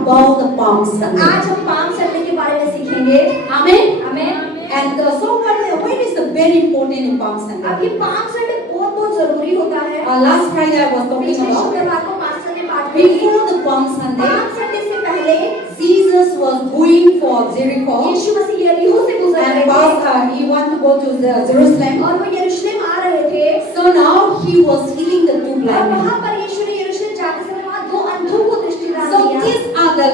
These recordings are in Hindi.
about the Palm Sunday. आज हम पाम संडे के बारे में सीखेंगे। Amen. Amen. And so when is the very important in Palm Sunday? अब ये पाम संडे बहुत जरूरी होता है। Last Friday I was talking पिछले about शुक्रवार को पास्टर ने बात की। before the Palm Sunday. Palm Sunday से पहले Jesus was going for Jericho. यीशु मसीह यरीहो से गुजर रहे And थे। he wanted to go to Jerusalem. और वो यरूशलेम आ रहे थे। So now he was healing the two और blind वहाँ men. पर यीशु ने यरूशलेम जाते समय वहाँ दो अंधों को दृष्टिदान So दिया। these are the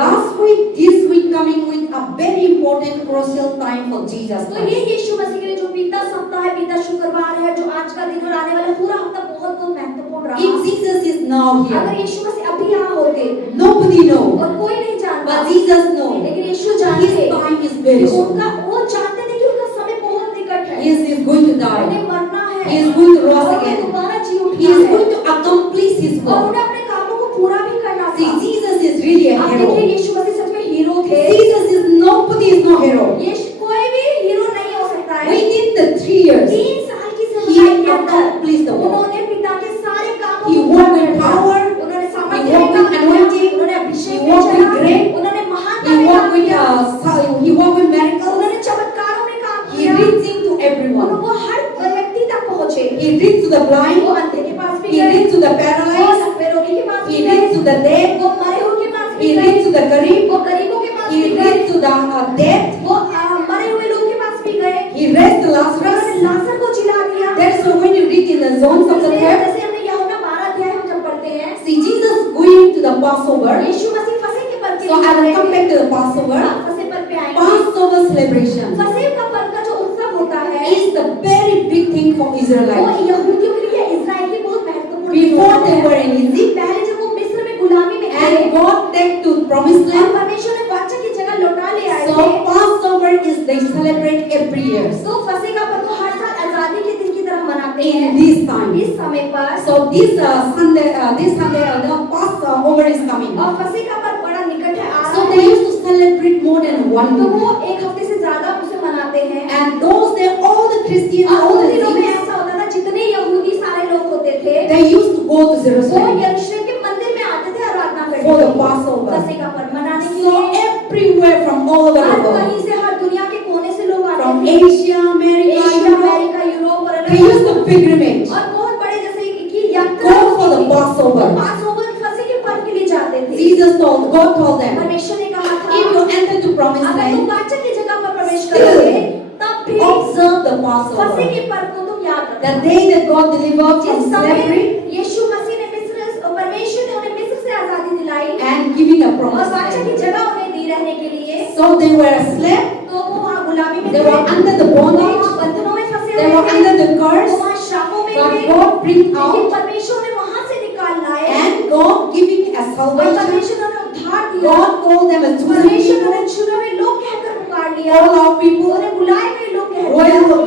last week, this week coming with a very important crucial time for Jesus तो ये Christ. यीशु मसीह के लिए जो बीता सप्ताह है, बीता शुक्रवार है, जो आज का दिन और आने वाला पूरा हफ्ता बहुत महत्वपूर्ण रहा। If Jesus is now अगर here, यीशु मसीह अभी यहाँ होते nobody knows, और कोई नहीं जानता, but Jesus knows. लेकिन यीशु His जानते, time is very short. वो जानते थे कि उनका समय बहुत निकट है। Yes, he is going to die. उन्हें मरना है। He is going to rise और उन्हें again. दोबारा जी He उठना is है। going to accomplish his और work. उन्हें अपने कामों को पूरा भी करना See, था। Jesus is really a आप देखिए hero. यीशु मसीह सच में हीरो थे। Jesus is nobody is no hero. कोई भी हीरो नहीं हो सकता है। Within the 3 years, 3 साल की he सेवकाई के अंदर accomplished the work. उन्होंने पिता के सारे कामों He को walked पूरा with किया। power. उन्होंने He सामर्थ्य walked में with काम किया। anointing. उन्होंने अभिषेक He में walked with चला। grace. उन्होंने महानता He में walked काम with किया। he walked with miracles. उन्होंने चमत्कारों में काम He किया। reached to everyone. वो हर व्यक्ति तक पहुंचे। He reached to the वो blind. अंधे के पास भी He गए। reached to the वो paralyzed. लकवे रोगी के पास भी He गए। reached to the dead. वो मरे हुए के पास भी He गए। reached to the garib. वो गरीबों के पास He भी गए। reached to the dead. वो मरे हुए लोग के पास भी गए। He raised उन्होंने Lazarus. लाजर को जिला दिया। That's why when you read in the zones of the इसलिए text, जैसे हमने यूहन्ना 12 अध्याय हम जब पढ़ते हैं, see Jesus going to the Passover. यीशु मसीह फसह के पर्व के So लिए I will गए come थे। back to the Passover. आप फसह पर्व पे आएंगे। Passover celebration फसह का पर्व का जो उत्सव होता है, is the very big thing for वो Israelites. यहूदियों के लिए इजराइल की बहुत महत्वपूर्ण दिन Before होता they है। were in Egypt पहले जब वो मिस्र में गुलामी में थे, and God take to promised और land. परमेश्वर ने वाचा की जगह लौटा ले आए So थे। Passover is they celebrate every year तो फसह का पर्व हर साल आजादी के दिन की तरह मनाते हैं। in this time. इस समय पर So this Sunday the Passover is coming. और फसह का पर्व बड़ा निकट है आ So रहा they है। used to celebrate more than one तो week. वो एक हफ्ते से ज्यादा उसे मनाते हैं। And those days all the Christians, और all उन the दिनों में Jews, ऐसा होता था, जितने यहूदी सारे लोग होते थे, they used to go to वो Jerusalem यरूशलेम के मंदिर में आते थे आराधना करने for the के लिए, Passover. फसह का पर्व मनाने के So लिए। everywhere from all over her the world, कहीं से, हर दुनिया के कोने से लोग आते from थे। Asia, America, Asia, Europe, America, Europe और they used to pilgrimage, और बहुत बड़े जैसे कि यात्रा go for the होती थी। Passover. पासओवर फसह के पर्व के लिए जाते थे। God told them, परमेश्वर ने कहा था, if you enter to promised अगर तुम land, वाचा की जगह पर प्रवेश Still, करोगे, तब भी observe the फसह Passover. के पर्व को तुम याद The रखना। day that God delivered from जिस समय slavery यीशु मसीह ने परमेश्वर ने उन्हें मिस्र से आजादी दिलाई and giving a और promised वाचा की land. जगह उन्हें दी रहने के लिए, So they were a slave, तो वो वहाँ गुलामी में they थे, were under the वो bondage, वहाँ बंधनों में फंसे they हुए were थे, under the वो curse, वहाँ श्रापों में but थे, God bring लेकिन out परमेश्वर ने वहाँ से निकाल लाए and God giving a और salvation. परमेश्वर ने उन्हें उद्धार दिया। God called them a chosen परमेश्वर ने people, उन्हें चुने हुए लोग कहकर पुकार लिया, all our people, उन्हें बुलाए हुए लोग कह दिया royal और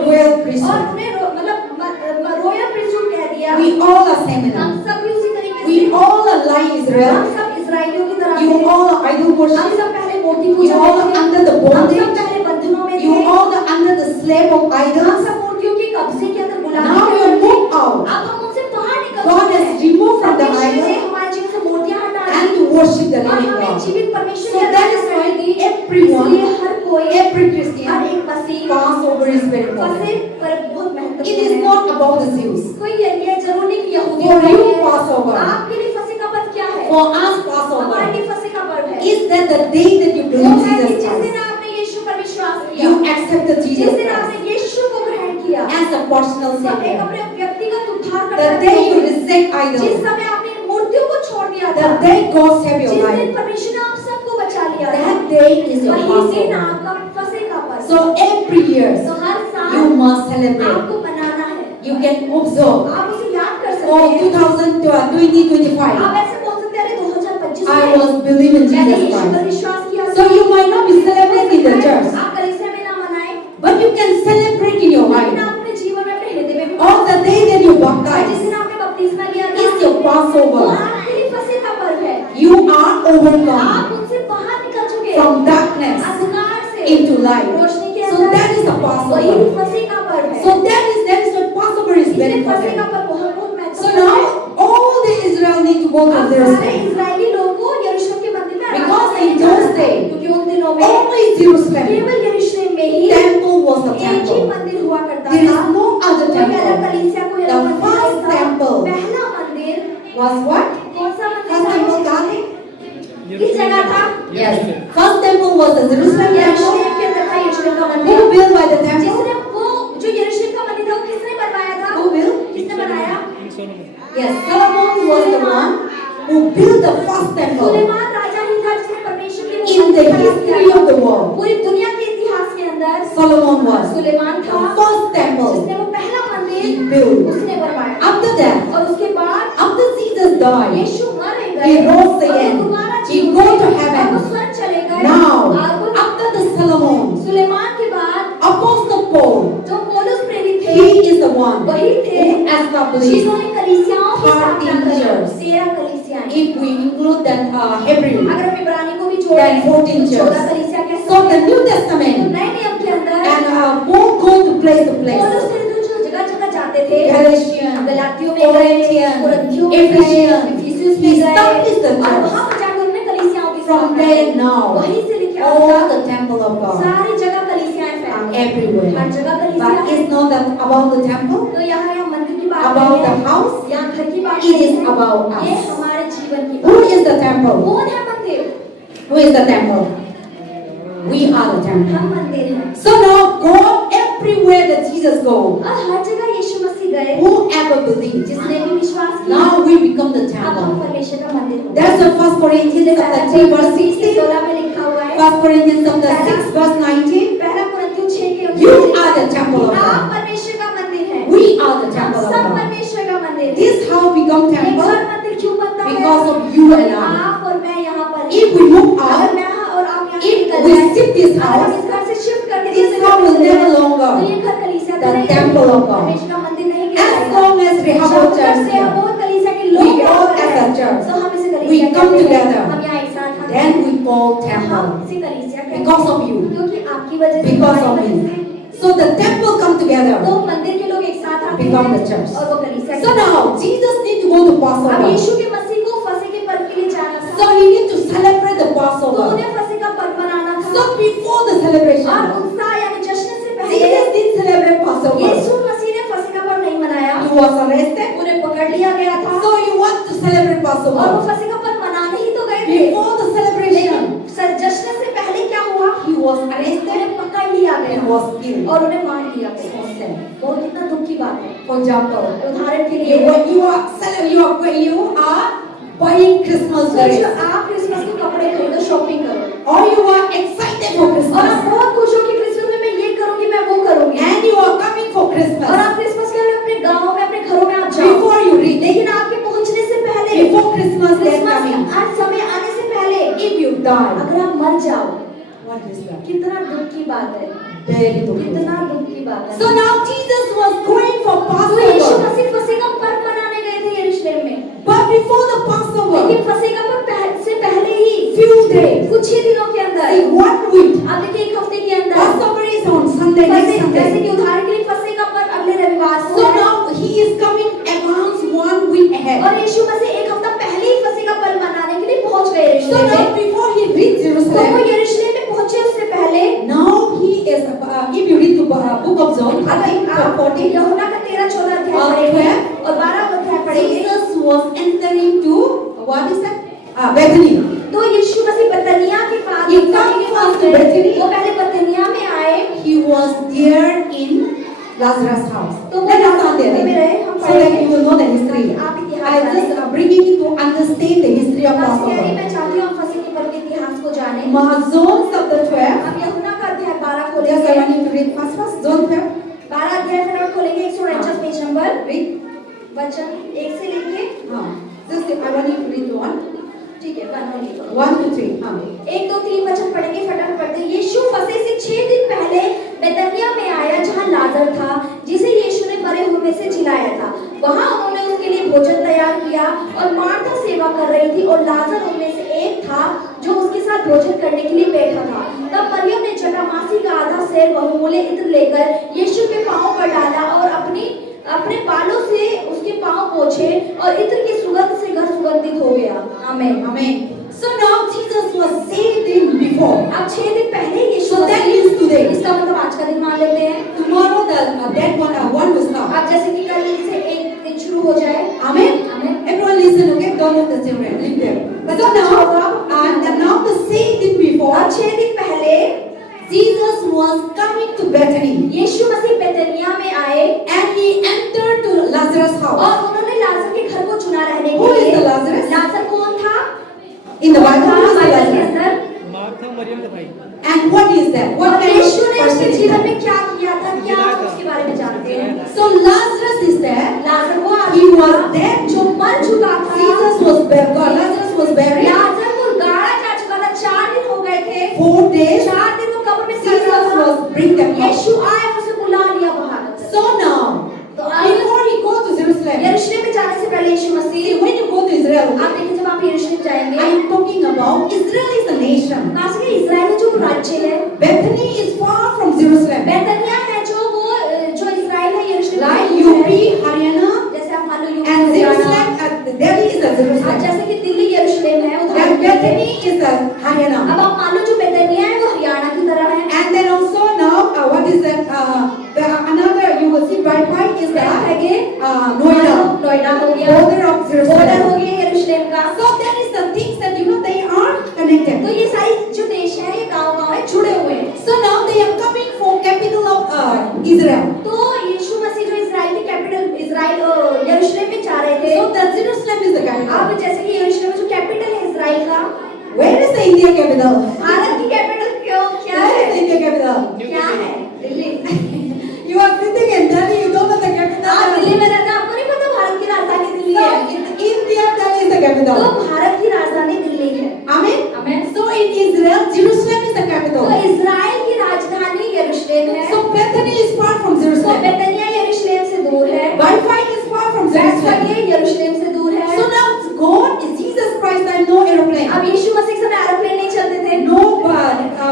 priesthood. उन्हें रॉयल प्रिंसहुड कह दिया। We all are same in हम us. सब भी उसी तरीके We से, all are like हम Israel. सब इजराइलियों की तरह You थे। all are idol हम worship. सब पहले मूर्ति You पूजा all में are थे, under the हम सब bondage. पहले बंधनों में You थे, all are under the slave of हम idols. सब मूर्तियों के कब्जे के अंदर गुलामी Now में you थे। move out अब हम उनसे बाहर निकल God चुके has हैं। removed from the परमेश्वर ने idol हमारे जीवन से मूर्तियां हटा दी and to worship the और living हमें God. जीवित परमेश्वर So की that is आराधना why करनी है। everyone, इसलिए हर कोई, every हर Christian, एक मसीह Passover is very important. फसह पर बहुत It महत्वपूर्ण is है। not about the Jews. कोई ये जरूर नहीं कि यहूदी For नहीं you, है। Passover. आपके लिए फसह का पर्व क्या है? For us, हमारे Passover लिए फसह का पर्व है। is that the day that you वो believe है कि Jesus जिस दिन Christ, आपने यीशु पर विश्वास किया, you accepted जिस Jesus दिन Christ आपने यीशु को ग्रहण किया, as a personal तो एक Savior. अपने व्यक्तिगत उद्धार The करता day you है। reject जिस idols, समय आपने मूर्तियों को छोड़ दिया था, the day God saved your जिस दिन life, परमेश्वर ने आप सबको बचा लिया था, that day is your वही दिन Passover. आपका फसह का पर्व। So every year तो हर साल you must celebrate. आपको बनाना है। You can observe. आप उसे याद कर सकते Oh, हैं। 2025. आप ऐसे बोल सकते हैं, अरे 2025 I में was believing मैंने Jesus यीशु पर Christ. विश्वास किया। So you might not be celebrating the church, आप कलीसिया में ना मनाएं, but you can celebrate in your लेकिन life. आप अपने जीवन में, अपने हृदय में भी On the day that you जिस baptize दिन आपने बपतिस्मा लिया था, is your वो Passover. आपके लिए फसह का पर्व है। You are overcome आप उनसे बाहर निकल चुके हैं, from darkness अंधकार से into light. रोशनी के So अंदर। that is the वही Passover. फसह का पर्व है। So that is why Passover is very इसलिए फसह का important. पर्व बहुत So महत्वपूर्ण है। now all the Israel need to go to अब सारे Jerusalem. इजरायली लोगों को यरूशलेम के मंदिर में किस जगह था? Yes. First temple was the Jerusalem temple. यरूशलेम के अंदर था यरूशलेम का Who मंदिर। built by the temple? जिसने वो जो यरूशलेम का मंदिर था वो किसने बनवाया था? Who built? किसने बनाया? Yes, Solomon was the one who built the first temple Suleman राजा ही था जिसने परमेश्वर के वो in the मंदिर बनाया history था। of the world. पूरी दुनिया के इतिहास के अंदर Solomon was सुलेमान the था first temple जिसने वो पहला he मंदिर built. उसने बनवाया। After that, और उसके बाद after Jesus died, यीशु मर गए he rose और वो again. दोबारा He जी go to उठे heaven. और वो स्वर्ग चले गए। Now, और after the Solomon, सुलेमान के बाद Apostle Paul, जो पौलुस प्रेरित थे he is the one वही थे who established. जिन्होंने कलीसियाओं की 13 स्थापना करी। churches. 13 कलीसियाएं। If we include that Hebrew, अगर हम इब्रानी को भी then जोड़ें 14 तो 14 churches. कलीसिया कह So सकते the हैं। New तो Testament नए नियम के अंदर and Paul go to place to पौलुस place. प्रेरित जो जगह-जगह जाते थे Galatians, गलातियों में गए, Corinthians, कुरिन्थियों में गए, Ephesians. इफिसियुस He में गए established the और church. वहां पर जाकर उन्होंने कलीसियाओं की From स्थापना there की। now, वहीं से लेके all अब the temple of तक God सारी जगह कलीसियाएं फैल are गई। everywhere. हर जगह कलीसिया But है। it's not that about the temple, तो यहाँ मंदिर की बात about नहीं the है, house. यहाँ घर की बात It नहीं is है, about ये us. हमारे जीवन की Who बात is the temple? कौन है मंदिर? Who is the temple? We are the temple. हम मंदिर हैं। So now go everywhere that Jesus go. और हर जगह यीशु मसीह गए, Whoever believes, जिसने भी विश्वास किया, now we become the अब हम temple. परमेश्वर का मंदिर हो गए। That's what 1 Corinthians chapter 3 verse 16. 16 में लिखा हुआ है। 1 Corinthians chapter 6 verse 19. पहला कुरिन्थियों 6 के You are the temple of आप God. परमेश्वर का मंदिर हैं। We are the हम temple of सब God. परमेश्वर का मंदिर हैं। This how become एक temple और मंदिर क्यों बनता है? because of you and I. आप और मैं यहाँ पर हैं। If we move अगर out, मैं और आप यहाँ से if निकल we जाएं, shift this अगर हम house, इस घर से शिफ्ट करके this दूसरे house घर will चले never जाएं, longer तो ये घर कलीसिया the का नहीं temple of God. परमेश्वर का मंदिर नहीं As कहलाएगा। long as we have जब a तक church से here, हम बहुत कलीसिया के we लोग all यहाँ पर as a हैं, church, तो हम इसे we कलीसिया come कहते हैं। together. हम यहाँ एक साथ आते then हैं। we call हम temple इसे कलीसिया कहते हैं। because of you, क्योंकि आपकी वजह से, because हमारी of वजह you. से, So the temple come together. तो मंदिर के लोग एक साथ आते Become हैं the church. और वो कलीसिया So कहते हैं। now Jesus need to go to अब Passover. यीशु के मसीह को फसह के पर्व के लिए जाना था, So he need to celebrate the तो Passover. उन्हें फसह का पर्व मनाना था। So before the और celebration, उत्साह यानी जश्न से पहले Jesus didn't celebrate Passover. यीशु मसीह ने फसह का पर्व नहीं मनाया, He was arrested. उन्हें पकड़ लिया गया था So he want to celebrate और वो Passover. फसह का पर्व मनाने ही तो गए थे। Before the celebration, लेकिन जश्न से पहले क्या हुआ? he was arrested उन्हें पकड़ लिया and गया was killed. और उन्हें मार दिया गया। So sad. बहुत कितना दुख की बात है। For example, उदाहरण के लिए you are buying Christmas सोचो gifts, आप क्रिसमस के कपड़े खरीदो, शॉपिंग करो or you are excited for और आप Christmas, बहुत खुश हो कि क्रिसमस में मैं ये करूंगी, मैं वो करूंगी, and you are coming for और Christmas. आप क्रिसमस के लिए अपने गांव में, अपने घरों में आप जाओ, Before you reach, लेकिन आपके पहुंचने से पहले, before Christmas day Christmas coming, आज समय आने से पहले if you die, अगर आप मर जाओ, what is that? कितना दुख की बात है, Very good. कितना दुख की बात है। So now Jesus was going for तो यीशु Passover, मसीह फसह का पर्व मनाने गए थे यरूशलेम में, but before the Passover, लेकिन फसह का पर्व से पहले ही few days, कुछ ही दिनों के अंदर, in 1 week, आप देखिए एक हफ्ते के अंदर, Passover is on Sunday, next जैसे Sunday. कि उदाहरण के लिए फसह का पर्व अगले रविवार को So है। now he is coming advance 1 week ahead. और यीशु मसीह एक हफ्ता पहले ही फसह का पर्व मनाने के लिए पहुंच गए So यरूशलेम now में। before he reached तो वो Jerusalem, यरूशलेम में पहुंचे उससे पहले, now he is, if you read the book of John, I think अगर आप 14, यूहन्ना का 13-14 अध्याय और पढ़ेंगे फिर और 12 अध्याय पढ़ेंगे, Jesus was entering to, what is that? Bethany. तो यीशु मसीह बतनिया के पास, He come first to Bethany. वो पहले बतनिया में आए, He was there in Lazarus' house. तो वो Let us Lazarus not there, में रहे, हम so that पढ़ेंगे। you will know the history. आप इतिहास I just bringing you to understand the history of मैं Passover. चाहती हूँ हम फसह के पर्व के इतिहास को जानें। John chapter 12. हम यूहन्ना का अध्याय 12 Just I खोलेंगे, want you to read first. John 12. 12 अध्याय फटाफट खोलेंगे, 149 पेज नंबर, Read. वचन 1 से लेके, Just I want you to read one. ठीक है, 1 1 to 3. 1 2 3 वचन पढ़ेंगे, फटाफट पढ़ते हैं। यीशु फसह से 6 दिन पहले बेतनिया में आया जहां लाजर था, जिसे यीशु ने मरे हुए में से जिलाया था। वहां उन्होंने उसके लिए भोजन तैयार किया और मार्था सेवा कर रही थी और लाजर उनमें से एक था जो उसके साथ भोजन करने के लिए बैठा था। तब मरियम ने जटामासी का आधा सेर बहुमूल्य इत्र लेकर यीशु के पांव पर डाला और अपने बालों से उसके पांव पोंछे और इत्र की सुगंध से घर सुगंधित हो गया। आमीन। Amen. So now Jesus was saved in before. अब 6 दिन पहले यीशु So that means today. इसका मतलब आज का दिन मान लेते हैं। Tomorrow that one will start. अब जैसे कि कल से एक दिन शुरू हो जाए। Amen. आमीन। Everyone listen, okay? Don't look the children. Leave them. So now, and And what is that? What और kind यीशु of ने उसके person is जीवन that? में क्या किया था, क्या आप उसके बारे में जानते हैं? So Lazarus is there. लाजर वो He आदमी was था dead. जो मर चुका था। Jesus was buried. Lazarus was buried. लाजर को गाड़ा जा चुका था, 4 दिन हो गए थे। 4 days. 4 दिन वो कब्र में सड़ Jesus रहा था। was bring them out. यीशु आए, उसे बुला लिया बाहर। So now, तो अब before he go to Jerusalem, यरूशलेम में जाने से पहले यीशु मसीह, see, when you go to Israel, आप देखिए जब आप यरूशलेम जाएंगे, I am talking about Israel is a nation. खास करके इजराइल जो राज्य है, Bethany is far from Jerusalem. बेतनिया है जो इजराइल है, यरूशलेम Like है। UP, Haryana, जैसे आप मान लो UP and Haryana, Jerusalem, Delhi is a अब Jerusalem. जैसे कि दिल्ली यरूशलेम है, उधर And Bethany is a Haryana. अब आप मान लो जो बेतनिया है वो हरियाणा की तरह है। And then also now, what is that? Another you will see bright white is बैठ the गए, Noida, नोएडा हो गया, border of बॉर्डर Jerusalem. हो गया यरूशलेम का। So that is the things that you know they are connected. तो ये सारी जो देश है, ये गांव-गांव है, जुड़े हुए हैं। So now they are coming for capital of Israel. तो यीशु मसीह जो इजराइल की कैपिटल इजराइल यरूशलेम में जा रहे थे। So that Jerusalem is the capital. अब जैसे कि यरूशलेम जो कैपिटल है इजराइल का, Where is the India capital? Bharat की कैपिटल क्यों क्या Where है? is the India capital? क्या है? Delhi. You are sitting in Delhi, you don't know the capital. आप दिल्ली में रहते हैं, आपको नहीं पता भारत की राजधानी दिल्ली So है। in India, Delhi is the तो capital. भारत की राजधानी दिल्ली है। Amen. Amen. So in Israel, Jerusalem is the तो capital. इजराइल की राजधानी यरूशलेम है। So Bethany is far from तो Jerusalem. बेतनिया यरूशलेम से दूर है, Wi-Fi is far from Jerusalem. बैतफगे यरूशलेम से दूर है। So now God is Jesus Christ and no aeroplane. अब यीशु मसीह के समय एरोप्लेन नहीं चलते थे, No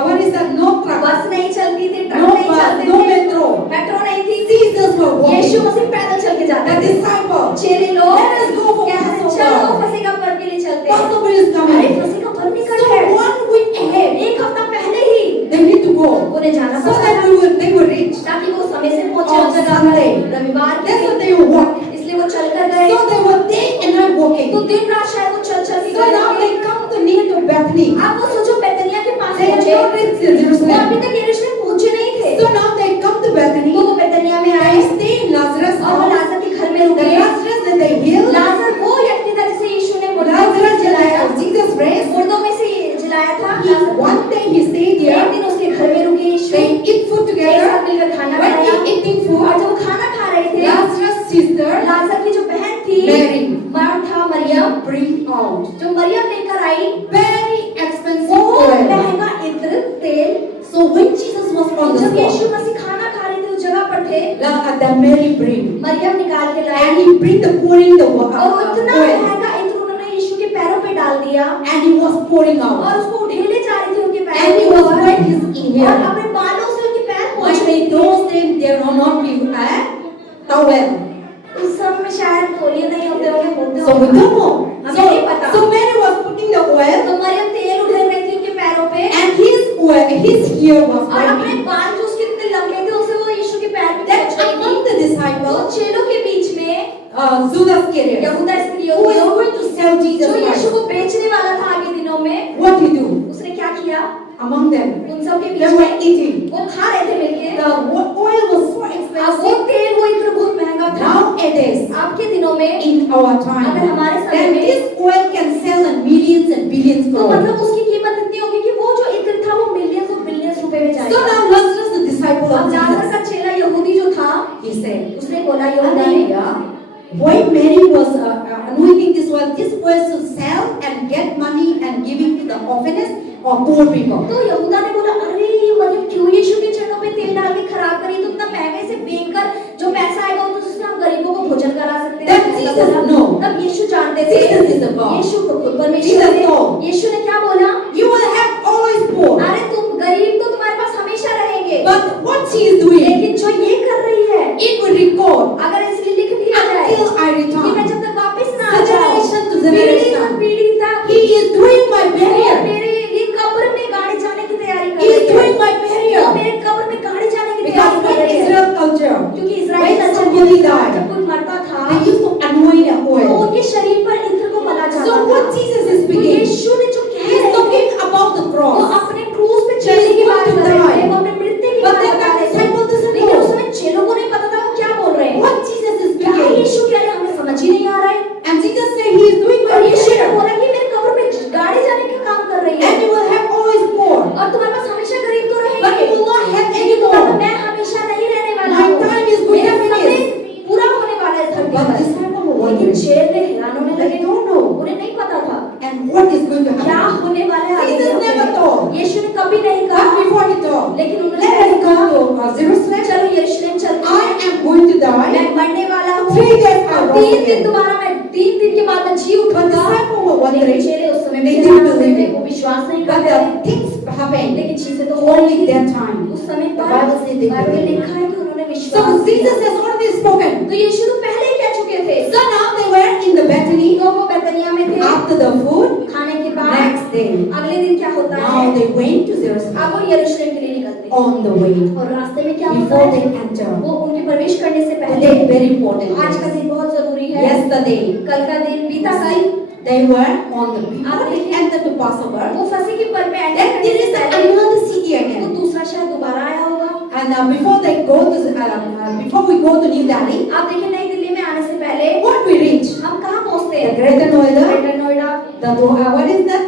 what is that? No truck. बस नहीं चलती थी, ट्रक No नहीं bus, चलते no थे, metro. मेट्रो नहीं थी। Jesus were Yeshu walking. मसीह पैदल चल के The जाते थे। disciples. चेले लोग Let us go for कहते थे, Passover. चलो फसह का पर्व के लिए चलते हैं। Passover is अरे coming. फसह का पर्व निकट So है, 1 week ahead, 1 हफ्ता पहले ही they need to go. उन्हें जाना So पड़ता that था, they will reach. ताकि वो समय से पहुंचे On उस जगह पर। Sunday. रविवार के That's दिन, what they will walk. इसलिए वो चल कर गए। So they were day and night walking. तो दिन रात शायद वो चल चल के So now गए। they come to near to Bethany. आप वो सोचो बेतनिया के पास They have पहुंचे, not reached वो Jerusalem. अभी तक यरूशलेम पहुंचे नहीं थे। So now they come to Bethany. तो वो बेतनिया में आए They stay in Lazarus' और वो house. लाजर के घर में The रुके। Lazarus that they healed. लाजर वो व्यक्ति था जिसे यीशु ने मुर्दों में Lazarus से जिलाया, that Jesus raised. मुर्दों में से जिलाया था। One day he stayed एक here. दिन उसके घर में रुके यीशु, They eat food एक together. साथ मिलकर खाना When खाया। they eating और food, जब वो खाना खा रहे थे, Lazarus' sister लाजर की जो बहन थी Mary मार्था मरियम, bring out जो मरियम लेकर आई very expensive वो oil. महंगा इत्र तेल। So when Jesus was on the जब यीशु spot, मसीह खाना खा रहे थे उस जगह पर थे, the Mary bring मरियम निकाल के लाई and he bring the pouring the और वो इतना oil महंगा इत्र उन्होंने यीशु के पैरों पे डाल दिया and he was pouring out और उसको उठेले जा रही थी उनके and पैरों he के was ऊपर wet his in और here. अपने बालों से उनके पैर But पोंछ रही in थी। those days there will not be towel. उस समय में शायद तौलिए नहीं होते होंगे, होते So we होंगे। don't know. हमें नहीं पता। So Mary was putting the oil तो मरियम तेल उठेल रही थी उनके पैरों पे and his hair was और अपने wet. बाल जो उसके इतने लंबे थे उसे वो यीशु के पैर पे Then पोंछ रही among थी। the तो disciples, चेलों के बीच में Judas Iscariot, यहूदा who इस्करियोती was going to sell Jesus जो यीशु Christ, को बेचने वाला था आगे दिनों में, what he do? उसने क्या किया? Among them, उन सब के they बीच were में eating. वो खा रहे थे मिलके। The oil was so अब वो expensive. तेल वो इत्र बहुत महंगा था। Nowadays, आपके दिनों में in our अगर time, हमारे समय then में this oil can sell in millions and billions तो for. मतलब उसकी कीमत इतनी होगी कि वो जो इत्र था वो मिलियंस और बिलियंस रुपए में So जाएगा। now Lazarus, the disciple अब of लाजर Jesus, का चेला यहूदी जो था, he said, उसने बोला यहूदा ने, Hallelujah. Why Mary was anointing this oil to sell and get money and giving to the orphans or poor people. तो यहूदा ने बोला अरे ये मतलब क्यों यीशु के चरणों पे तेल डाल के खराब करी, तो इतना महंगे से बेचकर जो पैसा आएगा वो तो जिससे हम गरीबों को भोजन करा सकते हैं। Then Jesus know. तब यीशु जानते थे, Jesus is the God. यीशु को खुद परमेश्वर Jesus थे। know. यीशु ने क्या बोला? You will have always poor. अरे तुम गरीब तो तुम्हारे पास हमेशा रहेंगे, But what she is doing, लेकिन जो ये कर रही है, it will record अगर इसलिए लिख दिया जाए until I कि मैं return. जब तक वापस ना आ जाऊं, Generation to पीढ़ी दर generation. पीढ़ी तक He is doing my वो burial. मेरे लिए कब्र में गाड़ी जाने की तैयारी कर He is रही doing है। my वो burial. मेरे कब्र में गाड़ी जाने की Because तैयारी कर in रही है। Israel culture, क्योंकि इजराइल when कल्चर somebody में died, जब कोई मरता था they used to anoint the तो oil. उनके शरीर पर इत्र को मला जाता So था। what Jesus is तो speaking, यीशु ने क्या होने वाला है आगे Jesus never चलकर। told. यीशु ने कभी नहीं But कहा, before he told, लेकिन उन्होंने let पहले us कहा, go to Jerusalem. चलो यरूशलेम चलते I हैं, am going to die. मैं मरने वाला हूँ, 3 days I और rose 3 दिन again. दोबारा मैं 3 दिन के बाद मैं जी But उठूंगा। disciples were लेकिन wondering, चेले उस समय they भी didn't हैरान believe थे, it. वो विश्वास नहीं But करते the थे। things happened लेकिन चीजें तो only होंगी। that time. उस समय The पर Bible says they बाइबल में believed. लिखा है कि उन्होंने So विश्वास Jesus किया। has already spoken. तो यीशु तो पहले ही कह चुके थे। So now they were in the Bethany तो वो बैतनिया में थे। after the food. खाने के बाद Next day, अगले दिन क्या होता now है? they went to Jerusalem अब वो यरूशलेम के लिए निकलते हैं। on the way. और रास्ते में क्या होता Before है? they enter, वो उनके प्रवेश करने से पहले, today very important. आज का दिन बहुत जरूरी है। Yesterday, कल का दिन बीता कल, they were on the before they entered the Passover. वो फसह की पर्व में एंटर Then करने there से is पहले another city वो again. दूसरा शहर दोबारा आया होगा। And before they go to before we go to New Delhi, आप देखिए नई दिल्ली में आने से पहले what we reach? हम कहाँ पहुँचते The हैं? Greater Noida, greater Noida, what is that?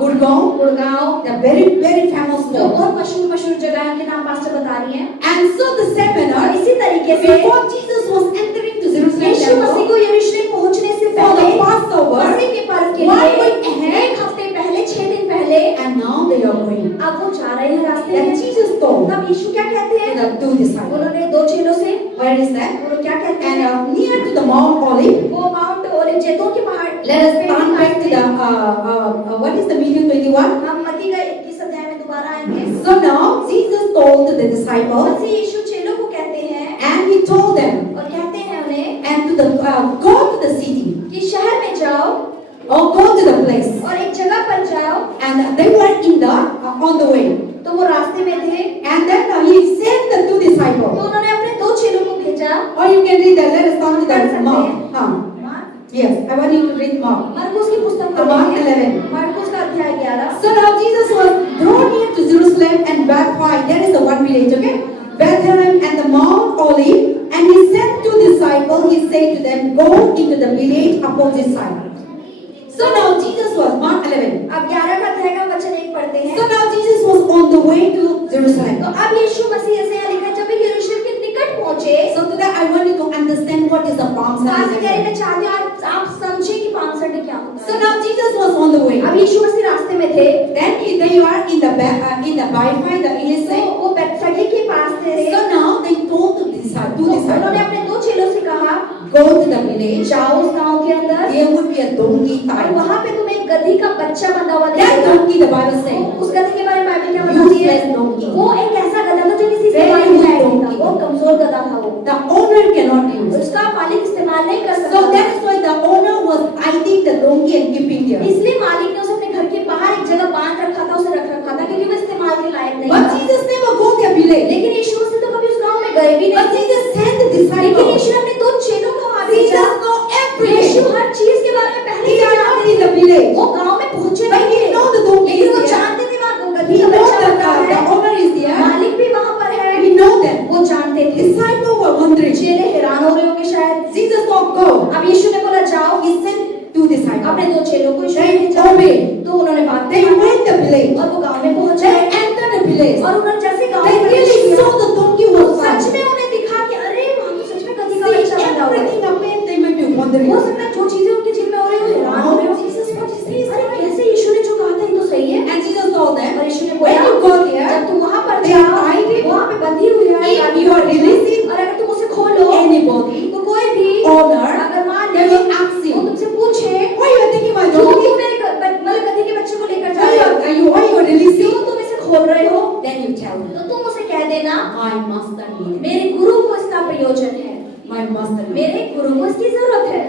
Gurgaon, Gurgaon, the very famous जो mall. बहुत मशहूर जगह है, इनके नाम पास्टर बता रही हैं। And so the और seminar, इसी तरीके से before Jesus was entering to Jerusalem Yeshu Masih temple को यरूशलेम पहुंचने से for पहले the Passover, मसीह के पर्व के 1 लिए week ahead, एक हफ्ते पहले 6 दिन पहले and now they are going. अब वो जा रहे हैं रास्ते Then में। Jesus told तब यीशु क्या कहते to हैं? the 2 disciples. उन्होंने 2 चेलों से, Where is that? वो क्या कहते And हैं? near to the Mount Olive, वो माउंट ओलिव जैतून के पहाड़ let us पे turn back to the दिखाते हैं। what is the Matthew 21? हम मत्ती का 21 अध्याय में दोबारा आएंगे। So now Jesus told to the disciples, मसीह यीशु चेलों को कहते हैं and he told them, और कहते हैं उन्हें and to the go to the city कि शहर में जाओ or go to the place, और एक जगह पर जाओ। and they were in the on the way, तो वो रास्ते में थे। and then he sent the 2 तो disciples. उन्होंने अपने 2 चेलों को भेजा। Or you can read that. Let us come to पढ़ the सकते Mark. हैं। Yes, I want you to read Mark. मरकुस की पुस्तक Mark पढ़ेंगे। 11. मरकुस का अध्याय 11। So now Jesus was drawn near to Jerusalem and Bethlehem. There is the one village, okay? Bethlehem and the Mount Olive, and he sent 2 disciples. He said to them, "Go into the village opposite side." So now Jesus was Mark 11. अब 11 का अध्याय का वचन 1 पढ़ते हैं। So now Jesus was on the way to Jerusalem. तो अब यीशु मसीह ऐसे यहाँ लिखा, जब वे यरूशलेम के निकट पहुंचे। So today I want you to understand what is the Palm तो आज Sunday. कह रही मैं चाहती हूँ आप समझे कि पाम संडे क्या होता So है। now Jesus was on the way. अब यीशु मसीह रास्ते में थे। Then they are in the Wi-Fi, the तो Elysee. वो बैतसगी के पास थे। So now they told the disciples, 2 तो उन्होंने disciples, अपने 2 चेलों से कहा, go to the village. जाओ उस गांव के अंदर There would be a donkey और tied. वहां पे तुम्हें एक गधी का बच्चा बंधा हुआ That दिखेगा। donkey, the Bible says, उस गधे के बारे में बाइबल क्या बताती है? Useless donkey. वो एक ऐसा गधा था जो किसी से Very काम नहीं weak आया था। donkey. वो कमजोर गधा था वो। the owner cannot use. उसका मालिक इस्तेमाल नहीं कर सकता So था। that is why the owner was hiding the donkey and keeping there. इसलिए मालिक ने उसे अपने घर के बाहर एक जगह बांध रखा था, उसे रख रखा था क्योंकि वो इस्तेमाल के लायक नहीं But था। Jesus never go their village. लेकिन यीशु मसीह तो कभी उस गांव में गए भी But नहीं। Jesus sent the लेकिन disciples. यीशु ने अपने 2 चेलों को वहां भेजा। Jesus know यीशु everything. हर चीज के बारे में पहले He से are not जानते in the थे। village. वो गांव में पहुंचे But नहीं he थे। know the donkey लेकिन is वो there. जानते थे वहाँ He गधी का know बच्चा that बंधा the है। owner is there. मालिक भी वहाँ पर है। We know that. वो जानते थे। Disciples were wondering. चेले हैरान हो रहे होंगे शायद। Jesus said, "Go." अब यीशु ने बोला जाओ। He sent 2 disciples. अपने 2 चेलों को यीशु ने They भेजा। obeyed. तो उन्होंने बात They went the village. और वो गांव में पहुंचे। They entered the village. और उन्होंने जैसे गांव They में प्रवेश really किया, saw the donkey was such tied. में उन्हें दिखा कि अरे वहाँ तो सच में गधी का See, बच्चा बंधा हुआ है। everything happened. They might be wondering. हो सकता है जो चीजें उनके दिल में हो रही हो हैरान हो रहे हो। Jesus, what is this? अरे कैसे यीशु ने जो कहा था ये तो सही है। And Jesus told them, और यीशु ने when बोला you go there, जब तुम वहाँ पर they are जाओ tied. वहाँ पे बंधी हुई है If you are releasing और अगर तुम उसे खोलो anybody, तो कोई भी owner, अगर मान they लो will ask वो you, तुमसे पूछे why you are taking my क्यों donkey? तुम मेरे मतलब गधी के बच्चे को लेकर जा Why रहे हो, why you are releasing? क्यों तुम इसे खोल रहे हो, Then you tell me, तो तुम उसे कह देना my master needs. मेरे गुरु को इसका प्रयोजन है, My master needs. मेरे गुरु को इसकी जरूरत है।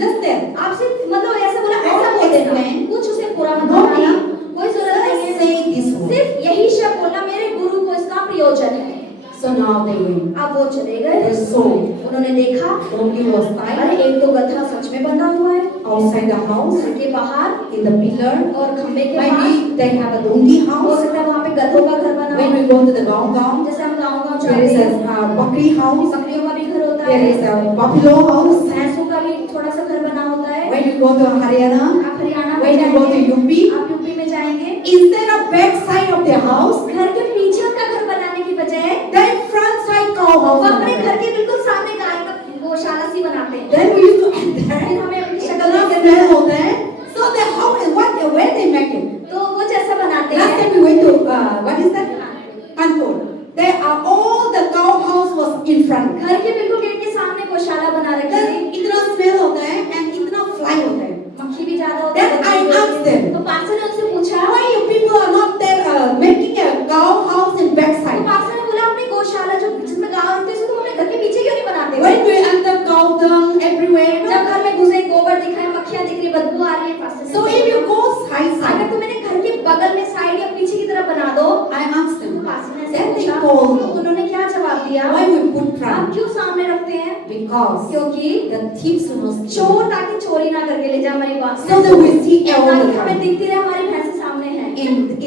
Just that. आपसे मतलब ऐसा बोला ऐसा बोल देना, Explain. कुछ उसे पूरा मत No बताना, need. कोई जरूरत नहीं है। Say this word. सिर्फ यही शब्द बोलना मेरे गुरु को इसका प्रयोजन है। So now they went. अब वो चले गए। They saw उन्होंने देखा donkey was tied अरे एक तो गधा सच में बंधा हुआ है outside the house, घर के बाहर in the pillar. और खंबे के पास। Maybe they have a donkey हो house. सकता है वहाँ पे गधों का घर बना When हो। we go to the gaon, जैसे हम गाँव there is जाते a हैं, bakri house. बकरियों का भी घर होता There है, is a buffalo house. भैंसों का भी थोड़ा सा घर बना होता है। When you go to Haryana, आप हरियाणा में when you go to जाएंगे, UP, आप यूपी में जाएंगे, instead of back side of their house, घर के पीछे उनका घर बनाने की बजाय then front side cow वो house. अपने घर के बिल्कुल सामने गाय का गौशाला सी बनाते हैं। Then we used to enter. फिर हमें उनकी शक्ल इतना नहीं smell होता है. So the house, when they make pastor ने So ऐसे if you बोला। go side अगर side, तुम इन्हें घर के बगल में साइड या पीछे की तरफ बना दो, I asked them, पास्टर ने ऐसे then they पूछा, told तो me, उन्होंने क्या जवाब दिया? why we put आप front? क्यों सामने रखते हैं? Because क्योंकि the thieves will not steal. चोर ताकि चोरी ना करके ले जाए हमारी बात, So that we see all the ताकि हमें time. दिखती रहे हमारी भैंसें सामने हैं।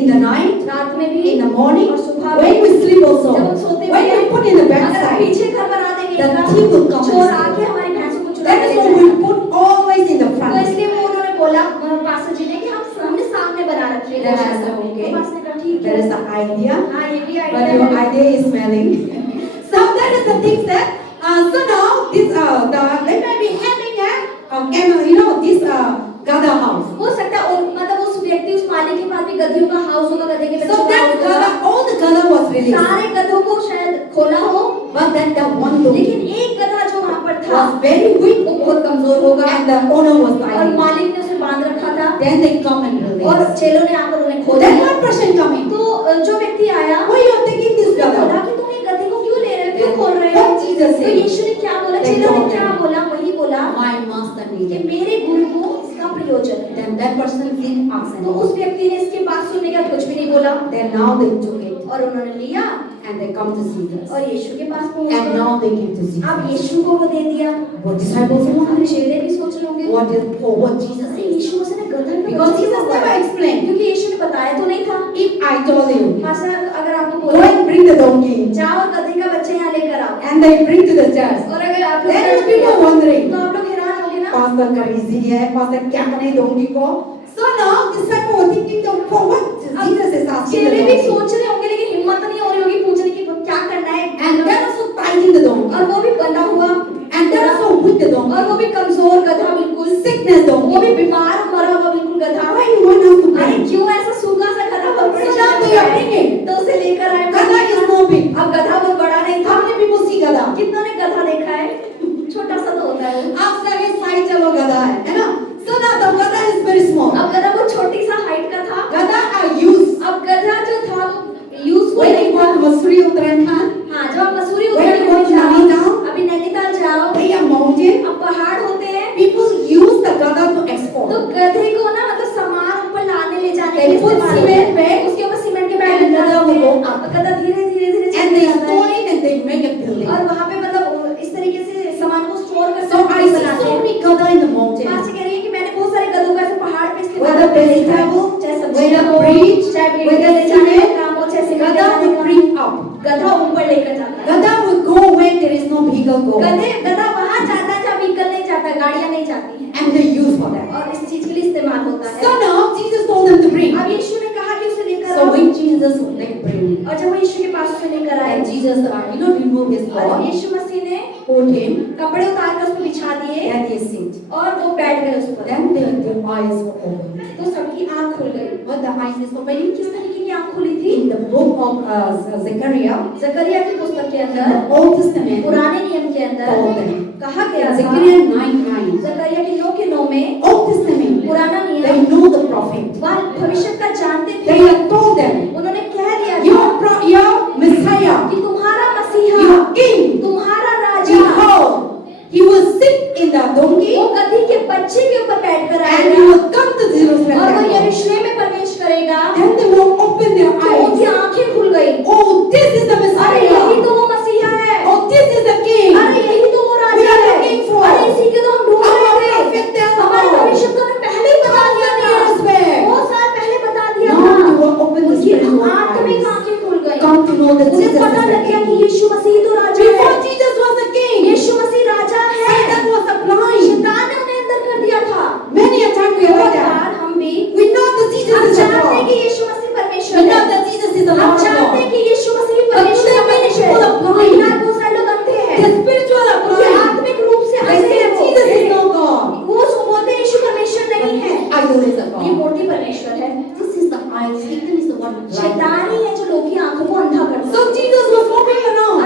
In the night, रात में भी, in the morning, और सुबह when में, we sleep also, जब हम सोते when भी we हैं, put in the अगर हम backside, पीछे घर बना देंगे the इनका, thief will come and चोर steal. आके हमारी भैंसों को चुरा That के is ले why जाएगा। we put always in the तो front. इसलिए वो उन्होंने बोला पास्टर जी ने कि हमने सामने बना रखी है। Then I said, okay. तो पास्टर ने कहा ठीक That है, is the idea. हाँ ये भी But आइडिया your है। idea is smelling. So that is the thing that. So now this they may be having this Gada house. हो सकता है मतलब उस व्यक्ति उस मालिक के पास भी गधियों का हाउस होगा, गधे के So बच्चों का that हाउस Gada, होगा। all the Gada was released. सारे गधों को शायद खोला हो, But then that one donkey लेकिन एक गधा जो वहाँ पर था was very weak वो बहुत कमजोर होगा, and the owner was और dying. मालिक ने उसे बांध रखा था, Then they come and और release. चेलों ने आकर उन्हें खोल Then दिया। one person coming. तो जो व्यक्ति आया, Why you are taking this उसने बोला Gada? कि तुम ये गधे को क्यों ले रहे हो, क्यों खोल रहे हो? What Jesus तो said? यीशु ने क्या बोला, They चेलों ने told क्या him. बोला? वही बोला My master कि needed. मेरे गुरु को इसका प्रयोजन है। Then that person didn't ask तो उस anything. व्यक्ति ने इसकी बात सुनने के बाद कुछ भी नहीं बोला, Then now they took it और उन्होंने लिया and they come to Jesus. और यीशु के पास पहुंच And गए। now they came to अब Jesus. यीशु को वो दे दिया। What disciples अब want? चेले भी सोच रहे होंगे What Jesus अरे said. यीशु उसने गधा का Because बच्चा Jesus बोला। never explained. क्योंकि यीशु ने बताया तो नहीं था। If I told you, pastor अगर आपको go बोले and bring the donkey, जाओ और गधे का बच्चा यहाँ लेकर आओ, and they bring to the church, और अगर आप लोग then चर्च में people गए, wondering, तो आप लोग हैरान होंगे ना। Pastor crazy है, Pastor क्या करे donkey को? So now disciples were thinking of for what Jesus is asking the चेले भी donkey. सोच रहे होंगे, लेकिन हिम्मत नहीं हो रही होगी पूछने की क्या करना है। And then also tying the donkey. और वो भी बंधा हुआ, And then also with the और वो donkey. भी कमजोर गधा, बिल्कुल Sickness वो भी donkey. बीमार मरा हुआ बिल्कुल गधा। Why you want us to अरे bring? क्यों ऐसा सूखा सा गधा बहुत So now they are bringing. तो उसे लेकर आए। Gada is no big. अब गधा बहुत बड़ा नहीं था। How many people see Gada? कितनों ने गधा देखा है? छोटा सा तो होता है वो। आप सगे साइड चलो गधा है ना? So now the Gada is very small. अब गधा वो छोटी सा हाइट का था। Gada are used. अब गधा जो था यूजफुल When नहीं you था। go to Masuri Uttarakhand, हाँ जब आप Mussoorie When you go to Uttarakhand जाओ, Nainital, अभी नैनीताल जाओ, they are mountain. अब पहाड़ होते हैं, People use the Gada to तो export. गधे को ना मतलब सामान ऊपर लाने ले जाने They के लिए put इस्तेमाल cement होता है। bag, उसके ऊपर सीमेंट के बैग and लगा गधा होते will हैं। go up. गधा धीरे धीरे धीरे And they चलता जाता store है। it and they make a building. और वहाँ पे मतलब इस तरीके से सामान को स्टोर करके So I see बनाते so हैं। many Gada in the mountain. मासी कह रही है कि मैंने बहुत सारे गधों का ऐसे पहाड़ पे इसके Whether बाद देखा है। vegetable, चाहे whether सब्जियां हो, breed, चाहे whether बेटे ले जाने का cement, काम हो, चाहे सिक्का Gada ले will जाने bring का, up. गधा ऊपर लेकर जाता है। Gada will go where there is no vehicle go. गधा वहाँ जाता है जहाँ व्हीकल नहीं जाता, गाड़ियाँ नहीं जाती हैं, And they use for that. और इस चीज के लिए इस्तेमाल होता है। So now Jesus told them to bring. अब यीशु ने कहा कि उसे लेकर So आओ, when Jesus they bring, और जब वो यीशु के पास उसे लेकर आए, and Jesus remove his और cloth, यीशु मसीह ने put him, कपड़े उतार कर उस पर बिछा दिए then he sit. और वो बैठ गए उस पर। Then their eyes were opened. तो सबकी आंख खुल गई। But the eyes is opening. किस तरीके की आंख खुली थी? In the book of Zechariah, जकरिया की पुस्तक के in अंदर, the Old Testament, पुराने नियम के अंदर told them. कहा गया था, Zechariah 9:9. जकरिया के 9 में Old Testament, पुराना they नियम know the prophet. वह भविष्य का जानते They थे। have told them, उन्होंने कह दिया your Messiah, कि तुम्हारा मसीहा, your king, तुम्हारा राजा, behold, he will sit in the donkey वो गधी के बच्चे के ऊपर बैठकर and he आएगा will come to Jerusalem. और वो temple. यरूशलेम में प्रवेश करेगा। Then they will open their तो उनकी eyes. आंखें खुल गई। Oh, this is the अरे Messiah. यही तो वो मसीहा है। Oh, this is the king. अरे यही तो वो We राजा are है। looking for. अरे इसी के तो हम ढूंढ Our रहे prophet थे। tell हमारे us. भविष्यवाणी ने पहले ही बता दिया था। Years back. बहुत साल पहले बता दिया Now था। you will open the उनकी spiritual आत्मिक eyes. आंखें खुल गई। Come to know that उन्हें Jesus पता is the लग गया कि king. यीशु मसीह तो राजा Before है। Jesus was the king, यीशु मसीह राजा है। Satan was a blind. शैतान ने उन्हें अंदर कर दिया था। Many a time we are बहुत like that. बार हम भी We know that Jesus हम is the जानते हैं Lord. कि यीशु मसीह We परमेश्वर know है। that Jesus is the हम Lord of जानते हैं Lords. कि यीशु मसीह But परमेश्वर today many है। people are blind. लेकिन आज बहुत सारे लोग अंधे हैं। The spiritual are उनके blind. आत्मिक रूप से They अंधे say हैं वो। Jesus is no God. वो बोलते हैं यीशु परमेश्वर नहीं है। Idol is a ये God. मूर्ति परमेश्वर है। This is the eyes. Satan is the one who शैतान ही है जो लोगों की आंखों को अंधा करता है। So Jesus was walking अब around,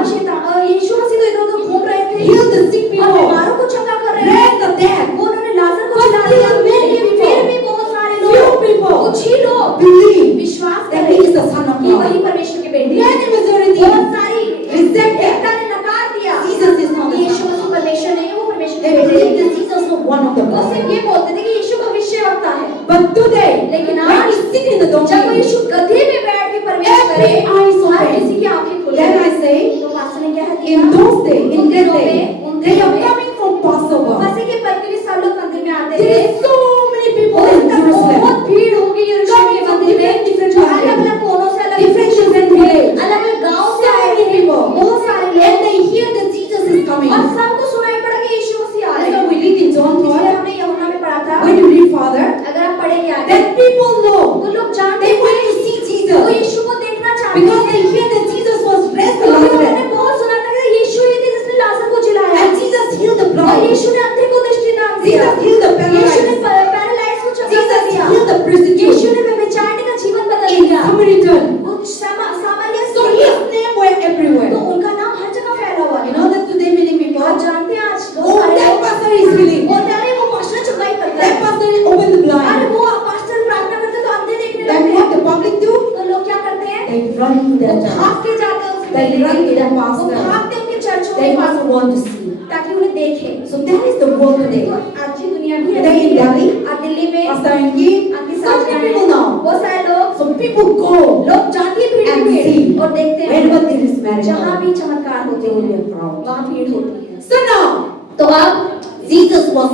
यीशु मसीह तो इधर-उधर घूम रहे थे healed the sick और people, बीमारों को चंगा कर रहे थे। raised the dead. वो उन्होंने लाजर को But जिला still दिया। many लेकिन people, फिर भी बहुत सारे few लोग, people कुछ ही लोग believe विश्वास that कर he रहे is the Son of कि वही God. परमेश्वर के बेटे हैं। Many majority बहुत सारी rejected. एकता ने नकार दिया। Jesus is not the Yeshu Son of Masih God. परमेश्वर नहीं है, वो परमेश्वर They के बेटे believe हैं। that Jesus was one of the वो सिर्फ prophets. ये बोलते थे कि यीशु भविष्यवक्ता है। donkey, जब यीशु गधे में बैठ के प्रवेश करे, every eye is her open. किसी की आंखें खुल Then I गई। say, तो पास्टर ने क्या किया? in those days, in उन that दिनों day, में, उन they दिनों are में coming from Passover. फसह के पर्व के लिए सब लोग मंदिर में आते There थे। is so many people in बहुत Jerusalem. भीड़ होगी यरूशलेम के मंदिर में, Different जो countries. अलग-अलग कोनों से, Different village. अलग-अलग गांव से So आए many थे, people. बहुत सारे And लोग, they hear that Jesus is coming. और सबको सुनाई पड़ा कि यीशु मसीह आ रहे That's हैं। what we read in John इसलिए 12. हमने यूहन्ना में पढ़ा था, When you read further, अगर आप पढ़ेंगे आगे, then people know. तो लोग जानते They want थे, to see वो Jesus. यीशु को देखना चाहते Because थे। they hear that Jesus was raised from क्योंकि उन्होंने Lazarus. बहुत सुना था कि यीशु ही थे जिसने लाजर को जिलाया, And Jesus healed the और blind. यीशु ने अंधे को दृष्टिदान दिया, Jesus healed the यीशु ने paralyzed. पैरालाइज को चंगा Jesus कर दिया, healed the यीशु prostitute. ने व्यभिचारिणी का जीवन बदल In दिया। Samaritan. वो सामान्य So his name were तो everywhere. उनका नाम हर जगह फैला हुआ You है। know that today many people, आप जानते हैं आज बहुत oh, सारे that लोग pastor is healing. बोलते हैं, अरे वो पास्टर चुकाई करता That है, pastor is open the अरे blind. वो पास्टर प्रार्थना करते तो अंधे देखने Then लगते what हैं। the public do? तो लोग क्या करते हैं? They run to वो their church. भाग के जाते हैं उसके They मिलने run के to लिए, the वो pastor. भागते हैं उनके चर्चों They के पास must want to see. ताकि उन्हें देखें। So that is the world today. तो आज की दुनिया भी Today in ऐसी है। Delhi, आज दिल्ली में Pastor Anki, आपके so साथ many में people now. बहुत सारे लोग So people go लोग जाती है भीड़ and में see. और देखते हैं Wherever there is जहाँ miracle, भी चमत्कार होते there will be हैं a crowd. वहाँ भीड़ होती है। So now, तो अब Jesus was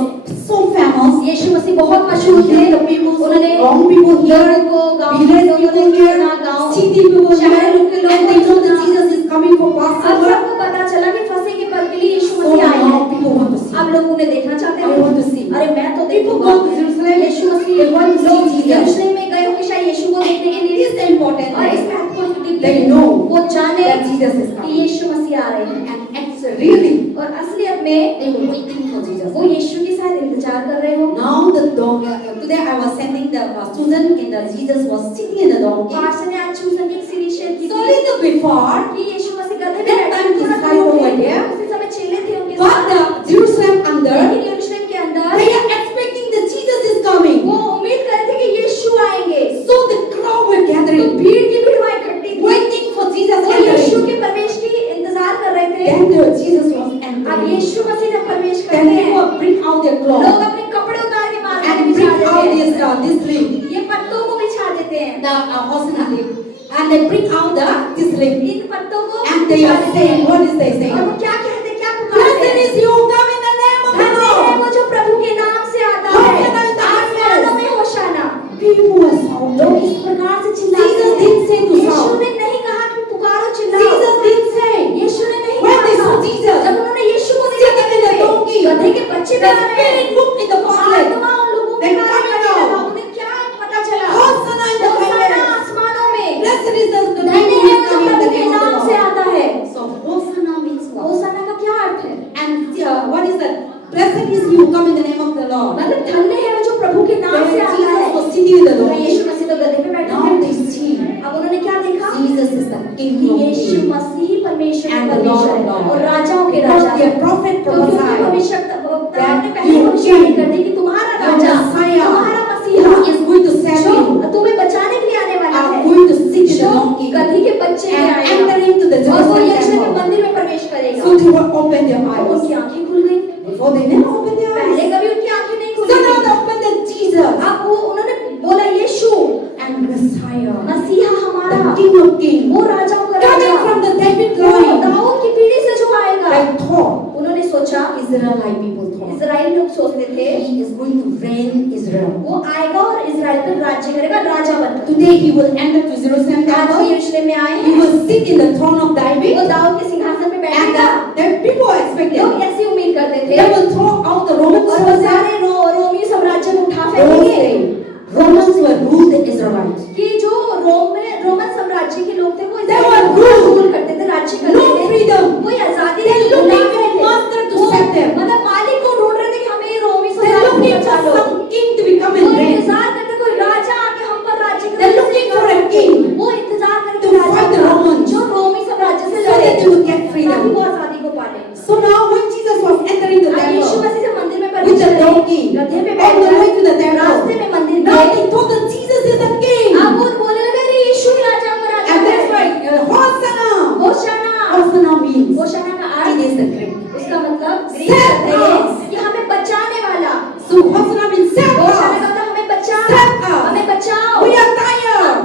so famous. यीशु मसीह बहुत मशहूर थे। The people, उन्होंने wrong people here, लोगों को गाँव village के लोगों people को here, गाँव city people शहर here, के लोगों and they know that Jesus is coming for अब Passover. सबको पता चला कि फसह के पर्व के लिए यीशु So मसीह आए now हैं। people want to see. अब लोग उन्हें देखना चाहते I want to see. हैं। अरे मैं तो People देखूंगा। go to Jerusalem. Yeshu Masih They want to लोग see Jesus. यरूशलेम में गए होंगे शायद यीशु को देखने के It लिए, is the important और इस thing. महत्वपूर्ण They दिन know वो जाने that Jesus is कि coming. यीशु मसीह आ रहे हैं, And actually, really, और असलियत में they were waiting for Jesus. वो यीशु के साथ इंतजार कर रहे हो। Now the dog. Today I was sending the student in the Jesus was sitting in the donkey. Pastor ने आज चूसन की एक सीरीज शेयर की So a थी little bit far, कि यीशु मसीह गधे That में बैठे time थे, थोड़ा disciple दूर were थे, there. उसी समय चेले थे उनके but साथ, the Jerusalem under, लेकिन यरूशलेम के अंदर they are expecting that Jesus is coming. वो उम्मीद कर रहे थे कि यीशु आएंगे। So the crowd were तो gathering, भीड़ की भीड़ वहाँ इकट्ठी थी, waiting for Jesus वो यीशु entering. के प्रवेश की इंतजार कर रहे थे। Then the Jesus was अब entering. यीशु मसीह जब प्रवेश Then करते they हैं, will bring out their लोग clothes अपने कपड़े उतार के मार्केट में and बिछा bring out देते हैं, this leaf, ये पत्तों को बिछा देते हैं, the hosanna leaf, and they bring out this leaf, इन पत्तों को and they बिछा are देते saying, हैं। what is they और saying? वो क्या कहते हैं, क्या पुकारते Blessed हैं? is you come in the name of the धन्य है Lord. वो जो प्रभु के नाम से आता होशाना है, in the आसमानों में होशाना। People were shouting. लोग इस प्रकार से चिल्लाते Jesus हैं। didn't say to Yeshu shout. ने नहीं कहा कि पुकारो चिल्लाओ। Jesus didn't say. यीशु ने नहीं When they कहा। saw Jesus जब उन्होंने यीशु को sitting देखा in the donkey, गधे के बच्चे the पे आ रहे हैं, spirit looked in the basket. आत्मा उन लोगों They के बारे में coming लगा, out. उन्हें क्या पता चला? Hosanna in the होशाना highest. आसमानों में। Blessed is the धन्य King who है is जो coming in प्रभु the के name of नाम the से Lord. आता है। So Hosanna means what? होशाना का क्या अर्थ है? And what is that? Blessed is you come in the name of the Lord. मतलब धन्य है वो जो प्रभु के नाम से When आता है। Jesus was sitting in the तो donkey, यीशु मसीह तो गधे पे बैठे now थे। they see अब उन्होंने क्या देखा? Jesus is the King कि of यीशु Kings मसीह परमेश्वर and का the Lord परमेश्वर of है Lords. और राजाओं के Because राजा। their prophet क्योंकि उनके prophesied भविष्यवक्ता that ने पहले your भविष्यवाणी king, कर दी कि तुम्हारा your राजा, Messiah, तुम्हारा मसीहा who is going to save जो you, तुम्हें बचाने के लिए आने वाला are है, going to sit in the जो donkey गधी के बच्चे में and आएगा enter into the और वो Jerusalem यरूशलेम के temple. मंदिर में प्रवेश करेगा। So they will open their तो eyes. उनकी आंखें खुल गई। Before they never opened their पहले eyes. कभी उनकी आंखें नहीं So खुली now थी। they opened the Jesus अब वो उन्होंने बोला यीशु and Messiah, मसीहा हमारा, the King of Kings, वो राजाओं का coming Raja, from the David वो line. दाऊद की पीढ़ी से जो आएगा। They thought, उन्होंने सोचा, Israelite people thought, इजराइल लोग सोचते थे he is going to reign Israel. वो आएगा और इजराइल पर राज्य करेगा राजा बनकर। Today he will enter to Jerusalem आज वो temple. यरूशलेम में आए He हैं, will sit in the throne of वो David. दाऊद के सिंहासन पे And बैठेगा। the people are expecting. लोग ऐसी उम्मीद करते They थे will throw out the Roman और वो soldiers. सारे रोमी साम्राज्य को उठा Those फेंकेंगे days, Romans will rule the Israelites. कि जो रोमन साम्राज्य के लोग थे वो They इजराइल were को ruled. रूल करते थे, राज्य करते No थे। freedom. कोई आजादी They नहीं, looking गुलाम for थे। master to वो set them. मतलब मालिक को ढूंढ रहे थे कि हमें ये रोमी They साम्राज्य को looking बचा for low. some king to become वो and reign. इंतजार करते कोई राजा आके हम पर राज्य करे। They're looking for a king वो इंतजार करते to राजा fight the का, Romans. जो रोमी साम्राज्य से So लड़े that they would get freedom. ताकि वो आजादी को पाले। So now when Jesus was entering the अब यीशु temple मसीह जब मंदिर में with प्रवेश the करे, donkey गधे पे on the way to the बैठ रास्ते में temple, मंदिर now गए। they thought that Jesus is the king. अब वो बोलने लगे अरे यीशु ही राजा का राजा And that's है। right. Hosanna. होशाना, Hosanna means होशाना का it earth is the great. उसका मतलब ग्रीक Save शब्द है us. कि हमें बचाने वाला। So Hosanna means save होशाना us. का मतलब हमें बचा, Save us. हमें बचाओ। We are tired.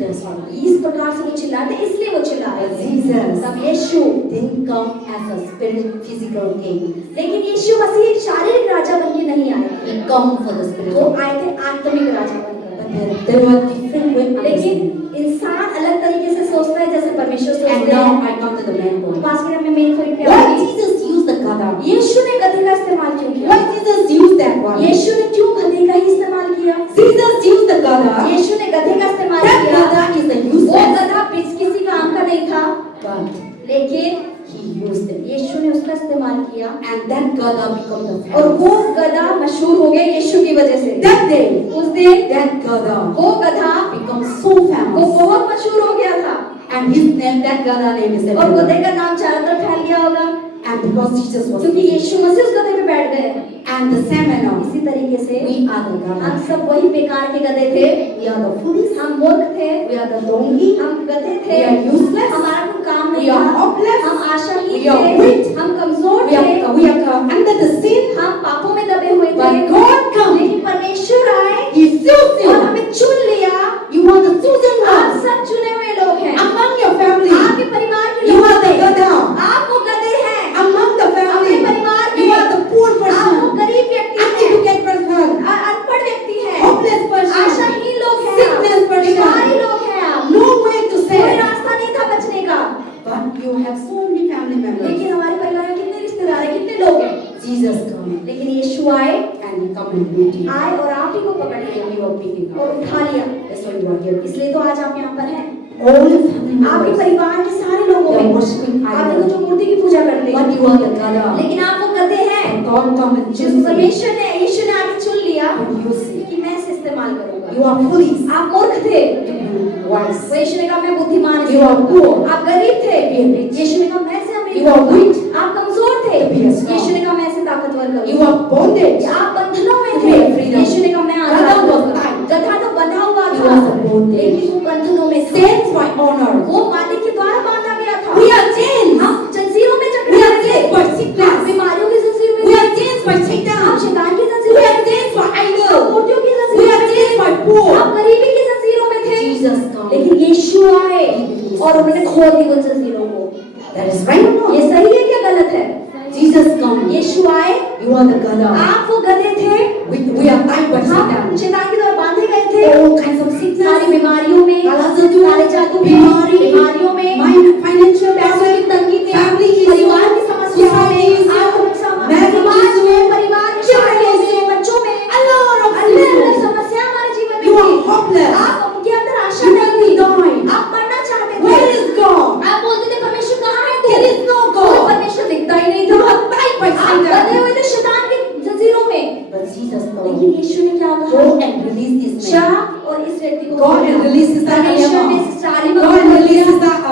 their sorrow. इस प्रकार से वो चिल्लाते इसलिए वो चिल्ला रहे थे। Jesus तब यीशु, didn't come as a spirit physical king. लेकिन यीशु मसीह एक शारीरिक राजा बन के नहीं आए, He come for the spirit वो of आए थे आत्मिक राजा बनकर। But there were different ways. लेकिन इंसान अलग तरीके से सोचता है जैसे परमेश्वर And सोचते now हैं। I come to the main point. पास में मेन पॉइंट पे Why आएंगे। Jesus used the gada? यीशु ने गधे का इस्तेमाल क्यों किया? Why Jesus used that one? यीशु ने क्यों गधे का ही इस्तेमाल किया? Jesus used the gada. यीशु ने गधे का इस्तेमाल That किया। gada is the वो useless. गधा किसी काम का नहीं था, But लेकिन he used it. यीशु ने उसका इस्तेमाल किया And that gada become the और वो famous. गधा मशहूर हो गया यीशु की वजह से। That day, उस दिन that gada वो गधा become so वो famous. बहुत मशहूर हो गया था And his name, that gada name is और everywhere. गधे का नाम चारों तरफ फैल गया होगा And because Jesus was क्योंकि यीशु मसीह उस गधे पे बैठ गए। and the same manner, इसी तरीके से we are the हम gada. सब वही बेकार के गधे थे, We are the foolish. हम मूर्ख थे, We are the donkey. हम गधे थे, We are useless. हमारा कोई काम नहीं We are था, hopeless. हम आशाहीन We are थे, weak. हम कमजोर We थे, are under the sin. हम पापों में दबे हुए थे। But God come. लेकिन परमेश्वर आए He chose और you. हमें चुन लिया। You are the chosen आप one. सब चुने हुए लोग हैं। Among your family, आपके परिवार के you लोग are the हैं। gada. आप वो गधे हैं। Among the family, अपने परिवार में you are the poor आप वो person, गरीब व्यक्ति हैं, uneducated person, अनपढ़ व्यक्ति हैं, hopeless person, आशाहीन लोग हैं, sickness person. बीमारी लोग हैं आप। no way to कोई save. रास्ता नहीं था बचने का। But you have so many family members. लेकिन हमारे परिवार में कितने रिश्तेदार हैं, कितने लोग हैं, Jesus come लेकिन यीशु आए, and he come and meet you. आए और आप ही को पकड़ लिया And you are picking और up. उठा लिया। That's why you are here. इसलिए तो आज आप यहाँ पर हैं। All the family आपके members, परिवार के सारे लोगों they are में worshiping आप देखो idols. जो मूर्ति की पूजा करते But हैं, you are the gada. लेकिन आप वो गधे हैं। And God come and जो choose you. परमेश्वर ने यीशु ने आके चुन लिया And you see, कि मैं इसे इस्तेमाल करूंगा। you are foolish. आप मूर्ख थे, You are wise. वो यीशु ने कहा मैं बुद्धिमान You are poor. आप गरीब थे, Be rich. यीशु ने कहा मैं इसे अमीर You are करूंगा। weak. आप कमजोर थे, Be strong. यीशु ने कहा मैं इसे ताकतवर You करूंगा। are bondage. आप बंधनों में You थे, are freedom. यीशु ने कहा मैं गधा आजाद was करूंगा। tied. गधा तो बंधा हुआ He था, was a bondage. लेकिन वो बंधनों में था। Saints by honor. वो मालिक के द्वारा बांधा गया था। We are chains. हम जंजीरों में जकड़े We are हुए थे। chains by आप sickness. बीमारियों की जंजीर में We थे। are chains by आप Satan. शैतान की We जंजीरों are में थे। chains by आप idol. मूर्तियों की We जंजीरों are में थे। chains by poor. आप गरीबी की जंजीरों में थे। Jesus come. लेकिन यीशु आए और उन्होंने खोल दी उन जंजीरों को। That is right or not? ये सही है क्या गलत है? Jesus come. यीशु आए, You are the gada. आप वो गधे थे, We are tied by हम Satan. शैतान के द्वारा बांधे गए थे। All kinds of sickness. सारी बीमारियों में, काला जादू, काले जादू में, बीमारी, बीमारियों में, financial पैसों की तंगी में, family issue, परिवार की समस्याओं society में, issue, आत्मिक समा- marriage समाज issue, में, परिवार में, children शादियों में, issue, बच्चों में, a lot of अलग-अलग issues. समस्या हमारे जीवन में You are थी। hopeless. आप उनके अंदर आशा You नहीं want थी। to die. आप मरना चाहते Where थे। is God? आप बोलते थे परमेश्वर कहाँ है तू? There is no कोई God. परमेश्वर दिखता ही नहीं You था। are tied by आप Satan. बंधे हुए थे शैतान की जंजीरों में। But Jesus लेकिन come. यीशु ने क्या Go कहा? and release this जा man. और इस व्यक्ति को Go and release Sister परमेश्वर ने Aliyama. सिस्टर आलिमा Go को and खोल release दिया। Sister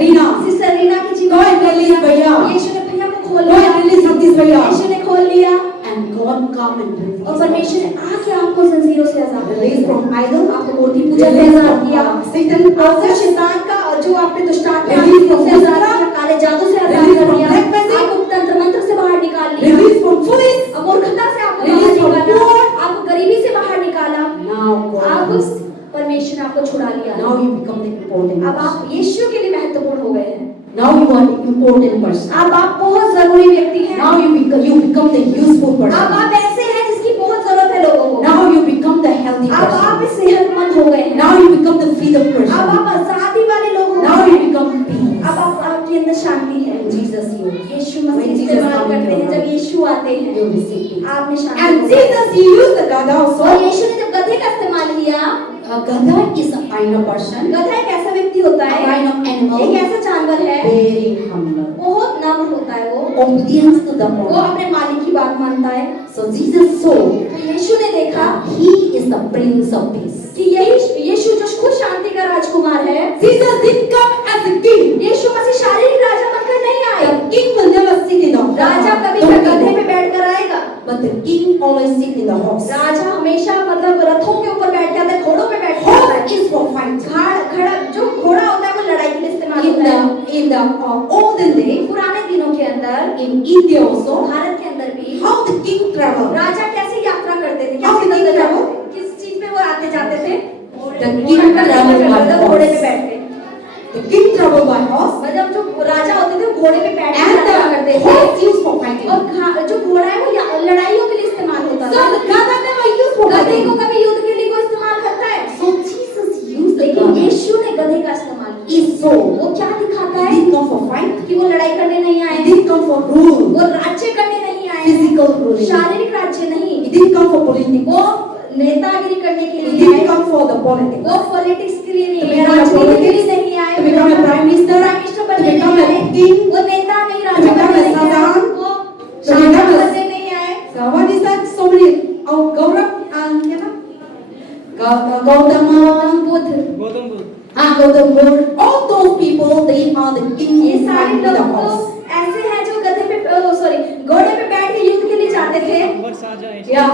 Rina. सिस्टर रीना की जीवन Go and को खोल release दिया। भैया. यीशु ने भैया को खोल Go दिया। and release Satish Bhaiya. यीशु ने खोल लिया And God come and और release. परमेश्वर ने आके आपको जंजीरों से आजाद Release किया। from idol. आपको मूर्ति पूजा से Release आजाद from किया। Satan आपको possession. शैतान का और जो आपने दुष्टात्मा Release from से आजाद witchcraft. किया, काले जादू से आजाद Release कर from दिया। black magic. आपको तंत्र मंत्र से बाहर निकाल लिया। Release from foolish. और मूर्खता से आपको Release बाहर from निकाला। poor. आपको गरीबी से बाहर निकाला। Now God आप comes. परमेश्वर ने आपको छुड़ा लिया। Now you become the important अब आप person. यीशु के लिए महत्वपूर्ण हो गए हैं। Now you are the important person. अब आप बहुत जरूरी व्यक्ति हैं। Now you become the useful अब person. आप ऐसे हैं जिसकी बहुत जरूरत है लोगों को। Now you become the healthy अब आप person. सेहतमंद हो गए हैं। Now you become the freedom अब person. आप आजादी वाले लोग हो Now गए you हैं। become peace. अब आपके अंदर शांति है। Jesus you. Yeshu Masih When Jesus इस्तेमाल comes करते हैं। in your जब life, यीशु आते you हैं receive peace. आप में शांति And होती है। Jesus he used the gada और also. यीशु ने जब गधे का इस्तेमाल किया, Gada is a kind of person. गधा एक ऐसा व्यक्ति होता A है, kind of एक animal. ऐसा जानवर है, Very humble. बहुत नम्र होता है वो Obedience to the वो owner. अपने मालिक की बात मानता है। So Jesus saw तो यीशु ने देखा he is the Prince of Peace. कि यही यीशु जो खुद शांति का राजकुमार है। Jesus didn't come as a king. यीशु मसीह शारीरिक राजा बनकर नहीं आए। The king will never sit in the राजा कभी donkey. गधे पे बैठकर आएगा, But the king always sit in the horse. राजा हमेशा मतलब रथों के ऊपर बैठ जाता है, घोड़ों पे बैठ जाता है। Horse is for fight. घोड़ा जो घोड़ा होता है वो लड़ाई के लिए इस्तेमाल होता है। In the olden days, पुराने दिनों के अंदर in India also, भारत के अंदर भी how the king traveled. राजा कैसे यात्रा करते थे, How कैसे did he दंड travel? किस चीज पे वो आते जाते थे? The king traveled by horse. politics. वो नेतागिरी करने के He लिए didn't आए, come for the politics. वो पॉलिटिक्स के लिए To नहीं आए, become a राजनीति के लिए politics, नहीं आए, to become a prime minister, prime minister to बनने become नहीं a आए, king, वो नेता नहीं, to राजा become बनने a नहीं आए, Sadan, वो to शासक become a- बनने नहीं आए। So what is that? So many. Oh, Gaurav and you know, Gautama, Buddha, Gautam Buddha. All those people, they are the king ये who सारे fight with the लोग horse. तो ऐसे हैं जो गधे पे सॉरी घोड़े पे बैठ के युद्ध के लिए जाते थे। Yeah,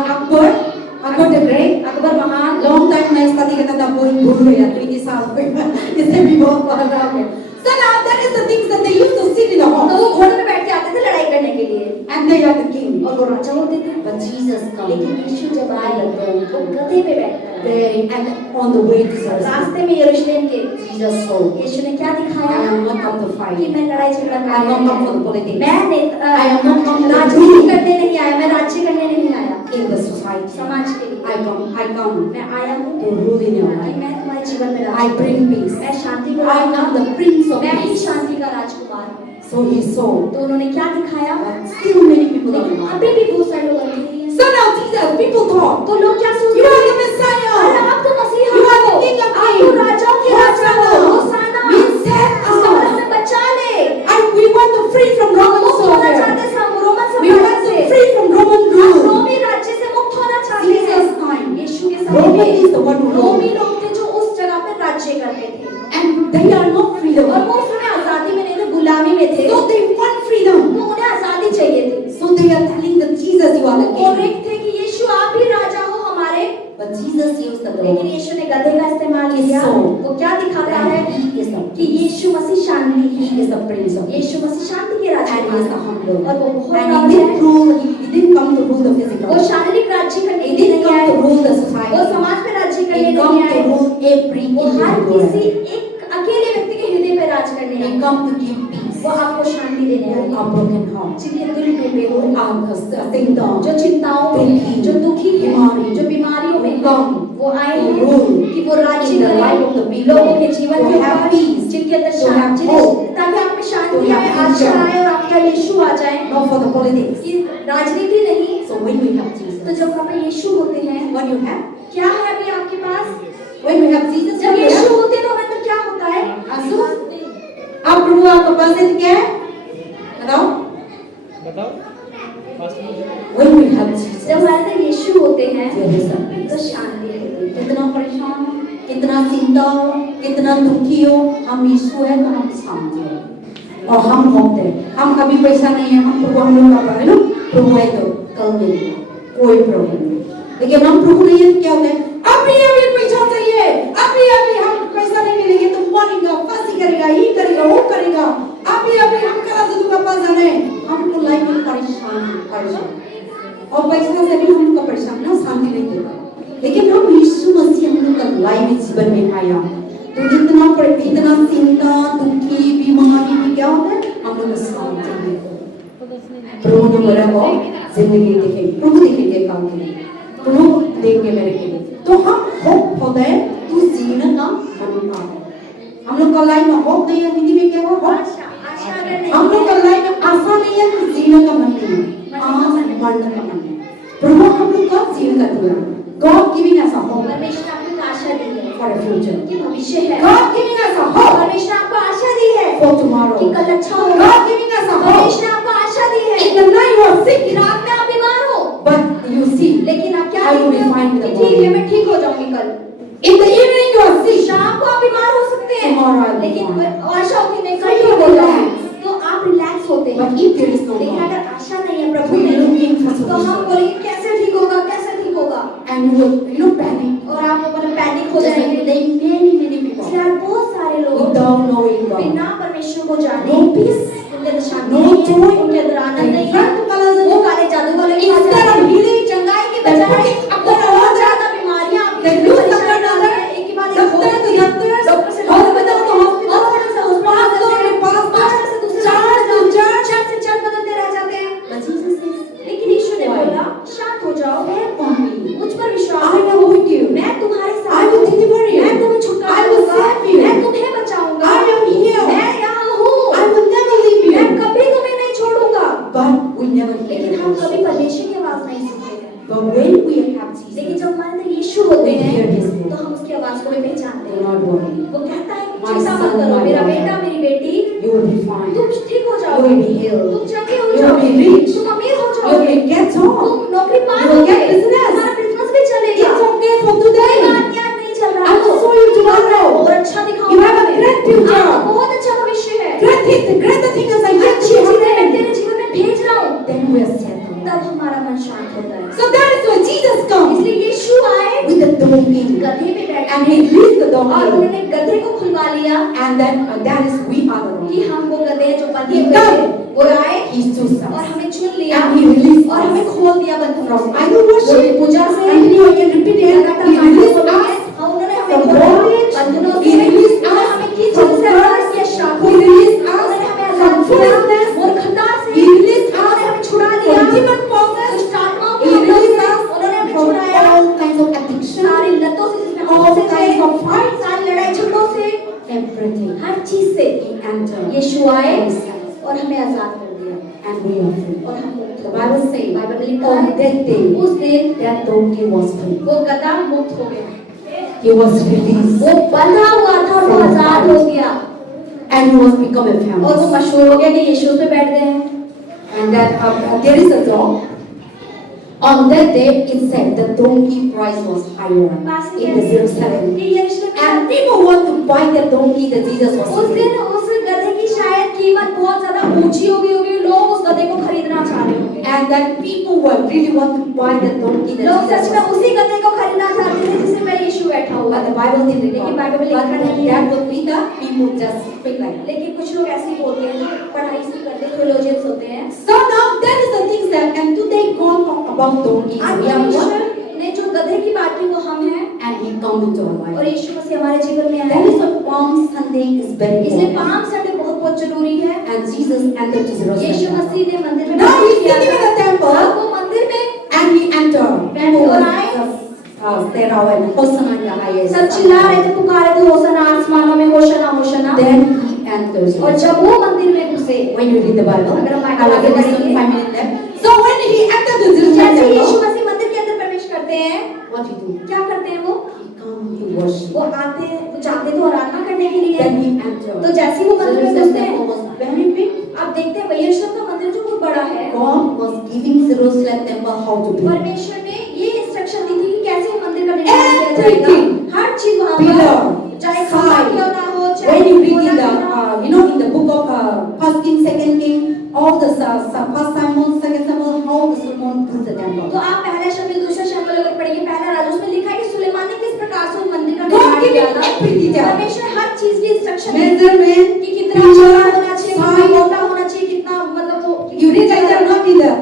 Akbar the Great. Akbar महान, Long time मैं study करता था, कोई भूल गया, 20 साल हो गया, इससे भी बहुत बड़ा हो गया. So now that is the things that they used to sit in the तो horse, वो घोड़े पे बैठ के आते थे लड़ाई करने के लिए and they are the king. और वो राजा होते थे। But Jesus लेकिन comes. यीशु जब आए वो गधे पे बैठकर आए। They and on the way to Jerusalem, रास्ते में यरूशलेम के Jesus saw. यीशु ने क्या I दिखाया am not come to कि fight. मैं लड़ाई झगड़ा I am not करने come for the politics. मैं I am not come to राजनीति rule करने नहीं आया, मैं राज्य करने नहीं आया, in the society. समाज के लिए I come मैं आया हूँ to rule in your कि life. मैं तुम्हारे जीवन में I राज bring peace. मैं शांति को I लाऊंगा, am the prince of मैं ही peace. शांति का राजकुमार हूँ। So he saw. तो उन्होंने क्या दिखाया? But still many people are लेकिन not. अभी भी बहुत सारे लोग अकेले हैं। So now Jesus, people thought, तो लोग क्या सोचते you are the हैं? अरे Messiah. आप तो मसीहा You are हो, the King of आप तो Kings. राजाओं के राजा हो, होसाना, We set इसका out. हमें बचा ले। And we want to free from Roman मुक्त होना soldiers. चाहते हैं हम रोमन We want साम्राज्य to से, free from Roman हम rule. रोमी राज्य से मुक्त होना चाहते हैं। Jesus' time. यीशु के समय Roman में is the one who Romi ruled. लोग थे जो उस जगह पे राज्य करते थे And they are not freedom. और वो उस समय आजादी में नहीं थे, गुलामी में थे। So they want freedom. तो उन्हें आजादी चाहिए थी। So they are telling that Jesus, you are the वो king. एक थे कि यीशु आप ही राजा हो हमारे, But Jesus used the लेकिन law. यीशु ने गधे का इस्तेमाल किया। So, वो क्या दिखाता है That he is the कि यीशु मसीह शांति He is the prince of peace. यीशु मसीह शांति के राजा And he is the humble. और वो बहुत And प्रौढ़ he है। didn't rule. He didn't come to rule the physical. वो शारीरिक राज्य करने He के लिए didn't नहीं come आए, to rule the वो society. समाज पे राज्य करने He नहीं come to आए, rule every वो हर किसी individual. एक अकेले व्यक्ति के हृदय पे राज करने He आए। come to give peace. वो आपको शांति देने Who आए, are broken heart. जिनके दिल टूटे हो, Who are sinner. जो चिंताओं में, जो दुखी है, जो बीमारियों में है, वो आए हैं कि वो राज्य करें लोगों के जीवन के ऊपर, जिनके अंदर शांति, ताकि आप में शांति आए, आशा आए और आपका यीशु आ जाए। Not for the politics. कि राजनीति नहीं। So when we have Jesus, तो जब वहाँ पे यीशु होते हैं, what you have? क्या है अभी आपके पास? When we have Jesus, जब what you यीशु have? होते हैं तो हमें तो क्या होता है? आंसू? अब प्रभु आपका पसंद क्या है? बताओ। When we have Jesus, जब हमारे अंदर यीशु होते हैं there is a peace. तो शांति होती है। कितना परेशान हो, कितना चिंता हो, कितना दुखी हो, हम यीशु है तो हम शांति है और हम होते हैं। हम कभी पैसा नहीं है, हम प्रभु हम लोग का है ना, प्रभु है तो कल मिलेगा, कोई प्रॉब्लम नहीं। लेकिन हम प्रभु नहीं है तो क्या होता है? अभी पैसा चाहिए, अभी हम पैसा नहीं मिलेंगे तो मरेगा, फांसी करेगा, ये करेगा, वो करेगा, अभी हम करा दे दूंगा पास जाने, हमको लाइफ में परेशान और पैसा से भी हम लोग का परेशान ना शांति नहीं देगा। लेकिन हम यीशु मसीह हम लोग का लाइफ जीवन में आया तो इतना चिंता दुखी बीमारी में क्या होता है? हम लोग को शांति मिलती। प्रभु ने बोला वो जिंदगी देखेंगे, प्रभु देखेंगे काम के लिए, प्रभु देंगे मेरे के लिए। तो हम होप होता है तू जीने का मन का हम लोग का लाइफ में होप नहीं है। हिंदी में क्या हुआ? आशा अगर नहीं हम लोग का लाइफ में आशा नहीं है तो जीने का मन नहीं है, मन का मन है। प्रभु हम लोग का जीने का दिया, God giving us a hope परमेश्वर आपको आशा दी है for a future. कि भविष्य है। God giving us a hope परमेश्वर आपको आशा दी है for tomorrow. कि कल अच्छा होगा। God giving us a hope परमेश्वर आपको आशा दी है in the night you are कि sick, रात में आप बीमार हो, but you see लेकिन आप क्या I will be देखते हो fine in the कि ठीक है morning. मैं ठीक हो जाऊंगी कल। In the evening you are sick, शाम को आप बीमार हो सकते हैं, Tomorrow I will लेकिन be fine. आशा होती नहीं So कल you ठीक हो relax. जाऊंगी, तो आप रिलैक्स होते हैं। but if there is no लेकिन God अगर आशा नहीं है प्रभु we are में, looking for तो हम solution बोलेंगे कैसे ठीक होगा, कैसे ठीक होगा, and you will panic. और आप मतलब पैनिक हो Just like जाएंगे। today many people इसलिए आज बहुत सारे लोग without knowing God, बिना परमेश्वर को जाने no peace, उनके अंदर शांति no नहीं है, joy, उनके अंदर आनंद नहीं है। run to Palazzo. वो काले जादू वाले के पास Instead जाते of हैं। healing, चंगाई के they're बजाय putting up वो their और own ज्यादा बीमारियां आपके They अंदर do परेशान something डालते हैं। एक के बाद एक doctor होते to हैं। doctor, डॉक्टर से hospital to hospital, हॉस्पिटल से हॉस्पिटल pastor जाते हैं, to pastor, पास्टर से दूसरे church to church. चर्च से चर्च बदलते रह जाते हैं। But Jesus says, लेकिन यीशु ने बोला शांत हो जाओ, "Stand on me. मुझ पर विश्वास I करो, am with you. मैं तुम्हारे I साथ will हूँ, deliver you. मैं तुम्हें छुटकारा I will दूंगा, save you. मैं तुम्हें बचाऊंगा, I am here. मैं यहाँ हूँ, I will never leave मैं you." कभी तुम्हें नहीं छोड़ूंगा। But we उसको भी पहचानते Do हैं। not worry. वो कहता है My चिंता मत son, करो, my मेरा daughter. बेटा मेरी बेटी, You will be fine. तुम ठीक हो You जाओगे, will be healed. तुम चंगे हो You will जाओगे, be rich. तुम अमीर हो You जाओगे, will get job. तुम नौकरी पा You will लोगे, get business. तुम्हारा बिजनेस भी चलेगा। It's okay for कोई today. बात याद नहीं चल रहा I will show you tomorrow. और अच्छा दिखाऊंगा You have a तुम्हें। great future. आपका बहुत अच्छा भविष्य है। Greater thing is like yet अच्छी to चीजें मैं happen. तेरे जीवन में भेज रहा हूँ, Then we are settled. तब हमारा मन शांत होता है। So that is why Jesus comes इसलिए यीशु आए, with the donkey. गधे पे बैठे And he released the और donkey. उन्होंने गधे को खुलवा लिया And then that is we are the donkey. कि हम वो गधे जो बंधे He हुए थे come. वो आए He chose और us. हमें चुन लिया And he released और हमें us खोल दिया बंधनों from से। idol worship. पूजा से And you can repeat it. लगातार He मानते released हुए us उन्होंने हमें from खोला bondage. बंधनों He से। released उन्होंने us हमें किस from चीज से आजाद curse. किया? शाप He से। released us उन्होंने हमें from आजाद किया foolishness. मूर्खता से। He released us उन्होंने हमें छुड़ा लिया from demon powers. दुष्ट आत्माओं के He हमलों released से। us उन्होंने हमें from छुड़ाया all kinds of addiction. सारी लतों से, जिसमें हम all फंसे थे, kinds of fights. सारी लड़ाई झगड़ों से, Everything. हर चीज से He entered. यीशु आए and set us. और हमें आजाद कर दिया And we are free. और हम मुक्त The हो गए। Bible says बाइबल में लिखा on है that day उस दिन that donkey was free. वो गधा मुक्त हो गया, He was released. वो बंधा हुआ था और वो आजाद हो गया And he was become a और वो famous. मशहूर हो गया कि यीशु पे बैठ गए हैं। And that there is a dog. On that day, it said the donkey price was higher pass in the Jerusalem. कि यीशु And people want to buy the donkey that Jesus was उस दिन selling. उस गधे की शायद कीमत बहुत ज्यादा ऊंची हो गई होगी, लोग उस गधे को खरीदना चाह रहे होंगे। And that people were really want to buy the donkey that लोग Jesus सच में was उसी गधे को खरीदना चाहते थे जिसमें मैं यीशु बैठा हुआ But था। the Bible didn't लेकिन record. बाइबल में लिखा नहीं है। That would be the people just speak like that. लेकिन कुछ लोग ऐसे ही बोलते हैं, पढ़ाई से करते theologians होते हैं। So now that is the things that, and today God talk about donkeys. आज We are परमेश्वर one, ने जो गधे की बात की वो हम हैं and He come into our और life. यीशु मसीह हमारे जीवन में That आए। is why Palm Sunday is very इसलिए important. पाम संडे बहुत बहुत जरूरी है। And Jesus entered to Yeshu Jerusalem. मसीह ने मंदिर में Now प्रवेश he's किया sitting in था। the temple. अब वो मंदिर में And He entered. बैठे और आए। Stand out and Hosanna in the highest. सब चिल्ला रहे थे, पुकार रहे थे, होशना आसमानों में, Hoshana Hoshana. Then He enters. और जब वो मंदिर में घुसे, When you read the Bible, अगर हम I बाइबल will आगे give you some बढ़ेंगे। 5 minutes left. So when He entered to जैसे यीशु Jerusalem, मसीह मंदिर के अंदर प्रवेश करते हैं, what He do? क्या करते हैं वो? He come to worship. वो आते, वो जाते तो आराधना करने के लिए। Then He entered. तो जैसे ही वो मंदिर में घुसते हैं, Jerusalem was very big. आप देखते हैं यरूशलेम का मंदिर जो बहुत बड़ा है। God was giving Jerusalem temple how to build. परमेश्वर ने ये इंस्ट्रक्शन दी थी कि कैसे वो मंदिर का निर्माण किया जाएगा। Everything. हर चीज वहाँ Pillar, पर, चाहे खंभा side. क्यों ना हो, चाहे When you read in कोना the, क्यों ना हो। in the book of First King, Second King, all the First Samuel, Second Samuel, how the Solomon built the temple. तो आप पहला शमूएल, दूसरा शमूएल अगर पढ़ेंगे, पहला राजा, उसमें लिखा है कि सुलेमान ने किस प्रकार से उस मंदिर का God निर्माण gave किया him था। every detail. परमेश्वर हर चीज की इंस्ट्रक्शन Measurement, कि कितना picture, चौड़ा होना चाहिए, कितना size. मोटा होना चाहिए, कितना मतलब वो You read like that, not in the.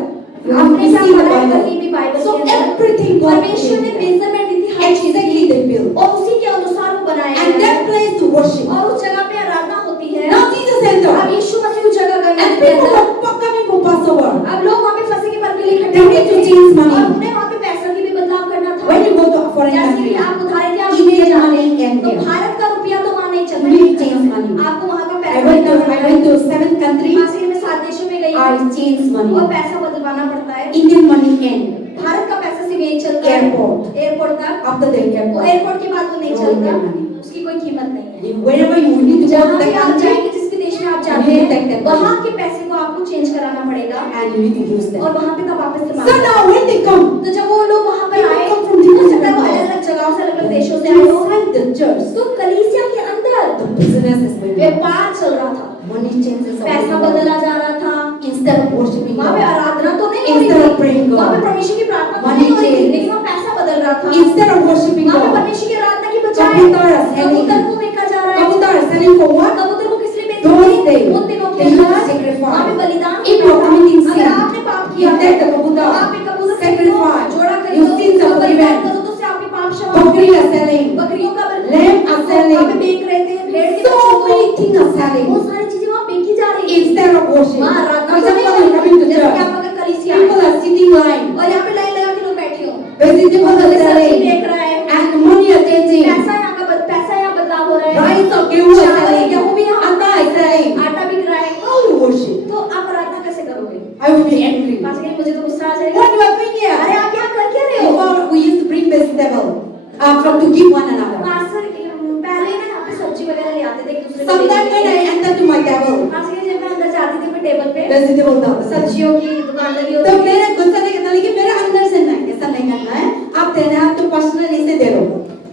You आपने see क्या the पढ़ा है Bible. कहीं भी बाइबल So के अंदर? everything God परमेश्वर ने gave them. मेजरमेंट दी थी हर चीज Exactly की they built. और उसी के अनुसार वो बनाया And गया that है। place to worship. और उस जगह पे आराधना होती है। Now Jesus अब entered. यीशु मसीह उस जगह गए And मंदिर के people अंदर। were coming for Passover. अब लोग वहाँ पे फंसे के पर्व के लिए इकट्ठे They हुए need to थे change money. और उन्हें वहाँ पे पैसा की भी बदलाव करना था। When you go to a foreign जैसे country, कि आप उधारे थे, आप Indian विदेश जाते money हैं, and तो here. भारत का रुपया तो वहाँ नहीं चलता You need to change money. आपको वहाँ का I पैसा went बदलना पड़ता है। to 7 countries. खास करके मैं 7 देशों में गई I changed और money. पैसा बदलवाना पड़ता है। Indian money and भारत का पैसा सिर्फ यही चलता है Airport. एयरपोर्ट तक। after the वो airport. एयरपोर्ट के बाद वो नहीं No चलता, Indian money. उसकी कोई कीमत नहीं है। Wherever you need to go जहाँ to भी the आप country जाएंगे, जिस भी देश में आप जाते You need to take हैं, that वहाँ money. के पैसे को आपको चेंज कराना पड़ेगा and you need to use them. और वहाँ पे तब वापस So इस्तेमाल now when they come, तो जब वो लोग वहाँ पर People आए, come from हो different सकता है वो countries. अलग-अलग जगहों से, अलग-अलग देशों से आए हो, inside the church, तो कलीसिया के अंदर the business is going on. व्यापार चल रहा था, Money changes of पैसा people. बदला जा रहा था। Instead of worshiping वहाँ पे God, आराधना तो नहीं हो रही Instead of थी, praying God, वहाँ पे परमेश्वर की प्रार्थना तो money नहीं हो रही थी, change. लेकिन वहाँ पैसा बदल रहा था। instead of worshiping वहाँ पे God, परमेश्वर की आराधना की बजाय कबूतर are selling. कबूतर को बेचा जा रहा है। Kabutar are selling for what? कबूतर को किस लिए बेच Those रहे days, हैं? उन दिनों के they used to अंदर sacrifice. वहाँ पे बलिदान If you are committing sin, अगर आपने पाप you किया है, take the kabutar, तो आप एक कबूतर sacrifice, जोड़ा your खरीदो, sins are तो बलिदान forgiven. करो तो उससे आपके पाप क्षमा Bukri होंगे। are selling. बकरियों का Lamb are selling. वहाँ पे बेच रहे थे, भेड़ के So बच्चों many को, things are selling. वो सारी चीजें वहाँ बेची जा रही हैं। Instead of worship. वहाँ For आराधना तो example, नहीं you हो are रही। coming to जैसे कि church. आप अगर कलीसिया People आए are sitting line. और यहाँ पे लाइन लगा के लोग बैठे हो, Vegetables are कोई सब्जी selling. बेच रहा है, And money are changing. पैसा यहाँ बदलाव हो रहा है, Rice or गेहूं are चावल selling. गेहूं भी यहाँ Atta is selling. आटा बिक रहा है, How you worship? तो आप आराधना कैसे करोगे? I will be angry. पास के मुझे तो गुस्सा आ जाएगा। What you are doing अरे here? आप यहाँ कर क्या रहे हो? Before we used to bring vegetable. from to give one another. Pastor पहले ना यहाँ पे सब्जी वगैरह ले आते थे एक दूसरे को Sometimes देने when के I लिए। enter to my table, pastor ji, जब मैं अंदर जाती थी मैं टेबल पे vegetable था, सब्जियों की दुकान लगी तो होती थी। मेरे गुस्सा नहीं करना, लेकिन मेरे अंदर से नहीं, ऐसा नहीं करना है। आप देना है तो पर्सनल इसे दे दो।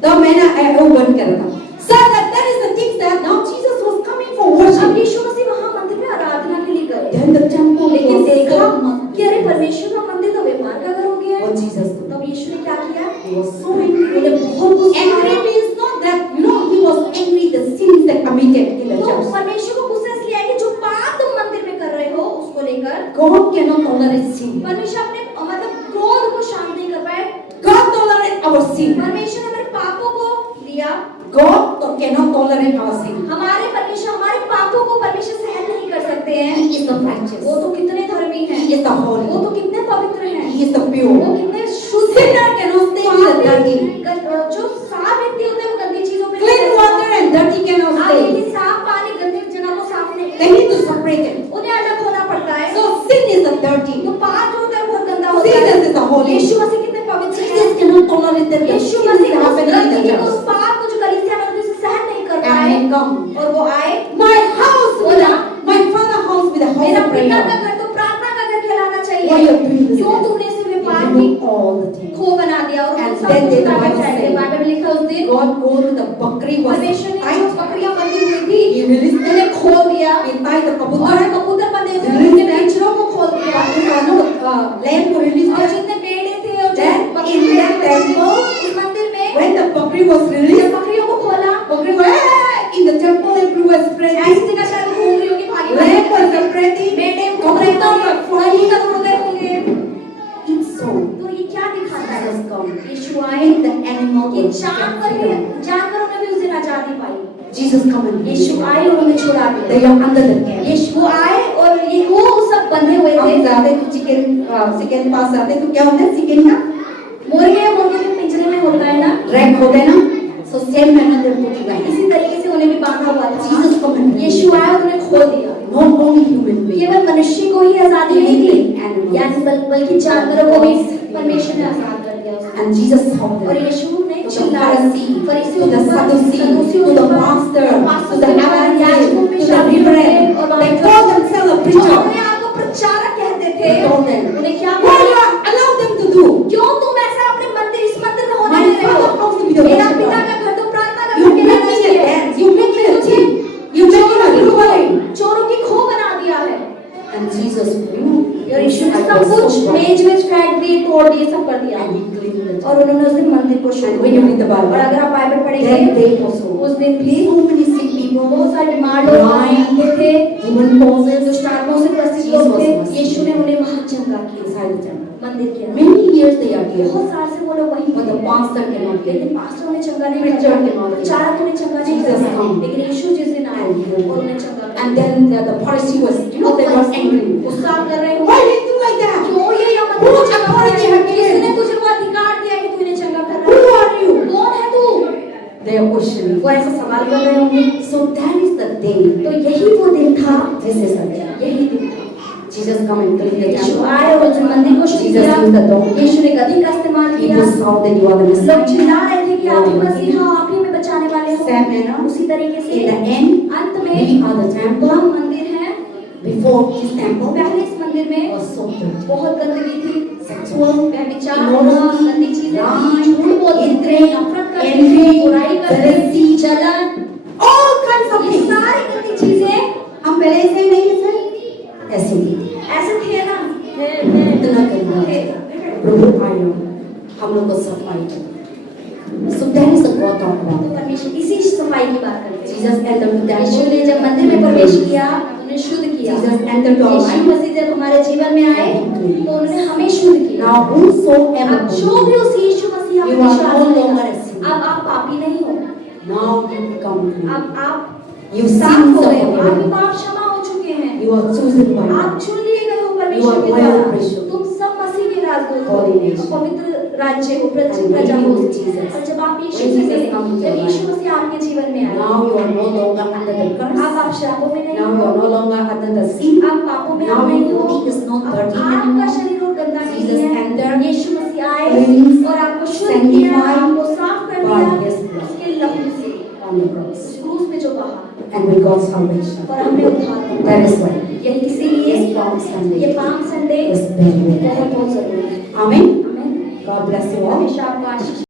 तो मैंने वो बंद कर रखा। So that is the thing that now Jesus was coming for अब worship. यीशु मसीह वहाँ मंदिर में आराधना के लिए गए। Then the temple लेकिन was देखा so much. कि अरे परमेश्वर का मंदिर तो व्यापार का घर हो गया है। What Jesus did? तब यीशु ने क्या किया? He was so angry. उन्हें बहुत गुस्सा Angry आया। means not that, you know, he was angry the sins that committed in the तो church. परमेश्वर को गुस्सा इसलिए आया कि जो पाप तुम मंदिर में कर रहे हो उसको लेकर God cannot tolerate sin. परमेश्वर अपने मतलब क्रोध को शांत नहीं कर पाए। God tolerate our sin. परमेश्वर ने हमारे पापों को लिया। God cannot tolerate our sin. हमारे परमेश्वर हमारे पापों को परमेश्वर सहन नहीं कर सकते हैं। He is the righteous. वो तो कितने धर्मी हैं। He is the holy. वो तो कितने पवित्र हैं। He is the वो pure. कितने शुद्ध Sinner cannot stay in the dirty. जो साफ व्यक्ति होते हैं वो गंदी चीजों पे Clean water and dirty cannot आप देखिए stay. साफ पानी गंदी जगह को साफ नहीं They need to separate it. उन्हें अलग होना पड़ता है। So sin is the dirty. तो पाप जो होता है बहुत गंदा होता है। Jesus is the holy. यीशु मसीह कितने पवित्र हैं। Jesus cannot tolerate that. Yeshu Sin is मसीह उस happening in गंदगी the को उस church. पाप को जो कलीसिया में होती है, उसे सहन नहीं कर And पाए he come. और वो आए। My house with a, my father house with a house मेरा of पिता का prayer. घर तो प्रार्थना का घर कहलाना Why चाहिए। you are doing this? क्यों तूने इसे व्यापार You की do all the things. खो बना दिया और And सब then कुछ the करना Bible चाहते says, बाइबल में लिखा उस दिन God go to the bakri was परमेश्वर ने जो tied. बकरियां बंधी हुई थी He released them. उन्हें खोल दिया He tied the और kabutar. कबूतर बंधे थे Release उनके them. पिंजरों को खोल दिया Lamb को release और them. जितने मेढ़े थे और जो Then बकरी in थे, that temple, उस मंदिर में when the bakri was जब released, बकरियों को खोला bakri was in the temple everywhere spreading. ऐसी जगह शायद घूम रही होगी भागी Lamb was separating. मेढ़े घूम रहे Kabutar होंगे was flying. कबूतर उड़ गए होंगे। It's so. तो ये क्या दिखाता है? Jesus come. यीशु आए Make the animal कि was जानवर भी जानवरों ने भी उस दिन आजादी पाई। Jesus come and यीशु आए और उन्हें छुड़ा दिया। They are under the camp. यीशु आए और ये वो सब बंधे हुए थे। हम जाते तो चिकन पास जाते तो क्या होता है चिकन का मुर्गे के पिंजरे में होता है ना, रैक होता है ना, so same manner they put it like इसी तरीके से उन्हें भी बांधा हुआ था। Jesus come and यीशु आए और उन्हें खोल दिया। not only human being. केवल मनुष्य को ही आजादी नहीं दी, Animals. यानी बल्कि जानवरों को भी परमेश्वर ने आजाद कर दिया उसको। And Jesus saw और them. यीशु ने To the चिल्लाया, Pharisee, फरीसियों to the के ऊपर, Sadducee, सदूसियों to के the ऊपर, pastor, पास्टर to the के ऊपर, याजकों पे, evangelist, to the शास्त्रियों पे reverend. और They बाकी call themselves a जो preacher. अपने आप को प्रचारक कहते थे, He told them, उन्हें क्या what बोला? you allow them to do? क्यों तुम ऐसा अपने मंदिर इस मंदिर में होने My दे रहे father हो? house to be the मेरा worshiper. पिता का घर तो प्रार्थना का You घर make कहलाना it a चाहिए। dance, you make it a thing, you make it a ritual. चोरों की खो बना दिया है। And Jesus knew. और यीशु ने सब कुछ मेज में फेंक दिए, तोड़ दिए, सब कर दिया। And he cleaned the और उन्होंने उस दिन मंदिर को शुरू And when you read the Bible, और अगर आप बाइबल that पढ़ेंगे day also, उस दिन भी so many sick people, बहुत सारे बीमार लोग आते थे, demon possessed, जो स्टार्टों से ग्रसित Jesus लोग थे, was यीशु ने उन्हें वहां चंगा किया inside the temple. मंदिर के अंदर। Many years they are here, बहुत साल से वो लोग वहीं but the थे। pastor cannot get लेकिन it. पास्टर उन्हें चंगा नहीं Preacher करता, cannot get it. प्रचारक उन्हें चंगा नहीं Jesus करता, come. लेकिन यीशु जिस दिन आए And he और उन्हें चंगा कर And दिया। then the Pharisee was, you know, they were angry. गुस्सा कर रहे हो, Why did you do like that? क्यों ये यहाँ Who मंदिर में चंगा कर authority रहा है? have given? किसने तुझे वो अधिकार दिया है कि तू इन्हें चंगा कर Who रहा है? are you? कौन है तू? They are questioning. वो ऐसा सवाल कर रहे होंगे। So that is the day. तो यही वो दिन था, This is the day. यही दिन था। Jesus come and clean the Yeshu temple. आए और उस मंदिर को शुद्ध Jesus किया। used the donkey. यीशु ने गधी का इस्तेमाल किया। People saw that you are the लोग Messiah. चिल्ला रहे थे कि आप ही मसीह हो, आप ही में बचाने वाले हो। Same manner, उसी तरीके से in the end, अंत we में are the temple. हम मंदिर हैं। Before this temple पहले इस मंदिर में was so dirty. बहुत गंदगी थी, Sexual, व्यभिचार, immorality, गंदी चीजें, lying, झूठ बोलते थे, hatred, नफरत करते थे, envy, बुराई करते थे, jealousy, जलन, all kinds of ये things. सारी गंदी चीजें हम पहले ऐसे नहीं थे, ऐसे ही ऐसे थे ना। इतना करना थे। प्रभु आया हम लोग को सफाई कर। So that is the God of तो God. परमेश्वर इसी सफाई की बात करते हैं। Jesus entered the Yeshu temple. ने जब मंदिर में प्रवेश किया, उन्हें शुद्ध किया। Jesus entered our Yeshu life. मसीह जब हमारे जीवन में आए, तो उन्होंने हमें शुद्ध किया। Now whosoever अब जो भी उस यीशु मसीह में You are विश्वास no करेगा, longer a sinner. अब आप पापी नहीं हो, now you become clean. अब आप You साफ sin हो गए हो, आपके forgiven. पाप क्षमा हो चुके हैं, You are chosen by आप God. चुन लिए गए हो You परमेश्वर are के royal द्वारा। priesthood. तुम सब मसीह के राजदूत हो, Holy nation. पवित्र राज्य हो, And प्रजा when हो। you with Jesus, और जब आप यीशु when से Jesus मिले, come into जब your यीशु life, मसीह आपके जीवन में आए, now you are no longer under the अब curse. आप श्रापों में नहीं Now you हो, are no longer under the sin. आप पापों में Now आप नहीं your हो, body is not अब dirty आपका anymore. शरीर और गंदा नहीं Jesus है। entered. यीशु मसीह मसीह आए Cleansed, और आपको शुद्ध किया, sanctified आपको साफ कर by दिया His blood उसके लहू से, on the cross. उस क्रूस पे जो बहा And we got salvation. और हमने उद्धार पाया। That is why यही इसीलिए this Palm Sunday ये palm Sunday is very, very बहुत बहुत जरूरी है। Amen. आमीन। God bless you all. हमेशा आपको आशीष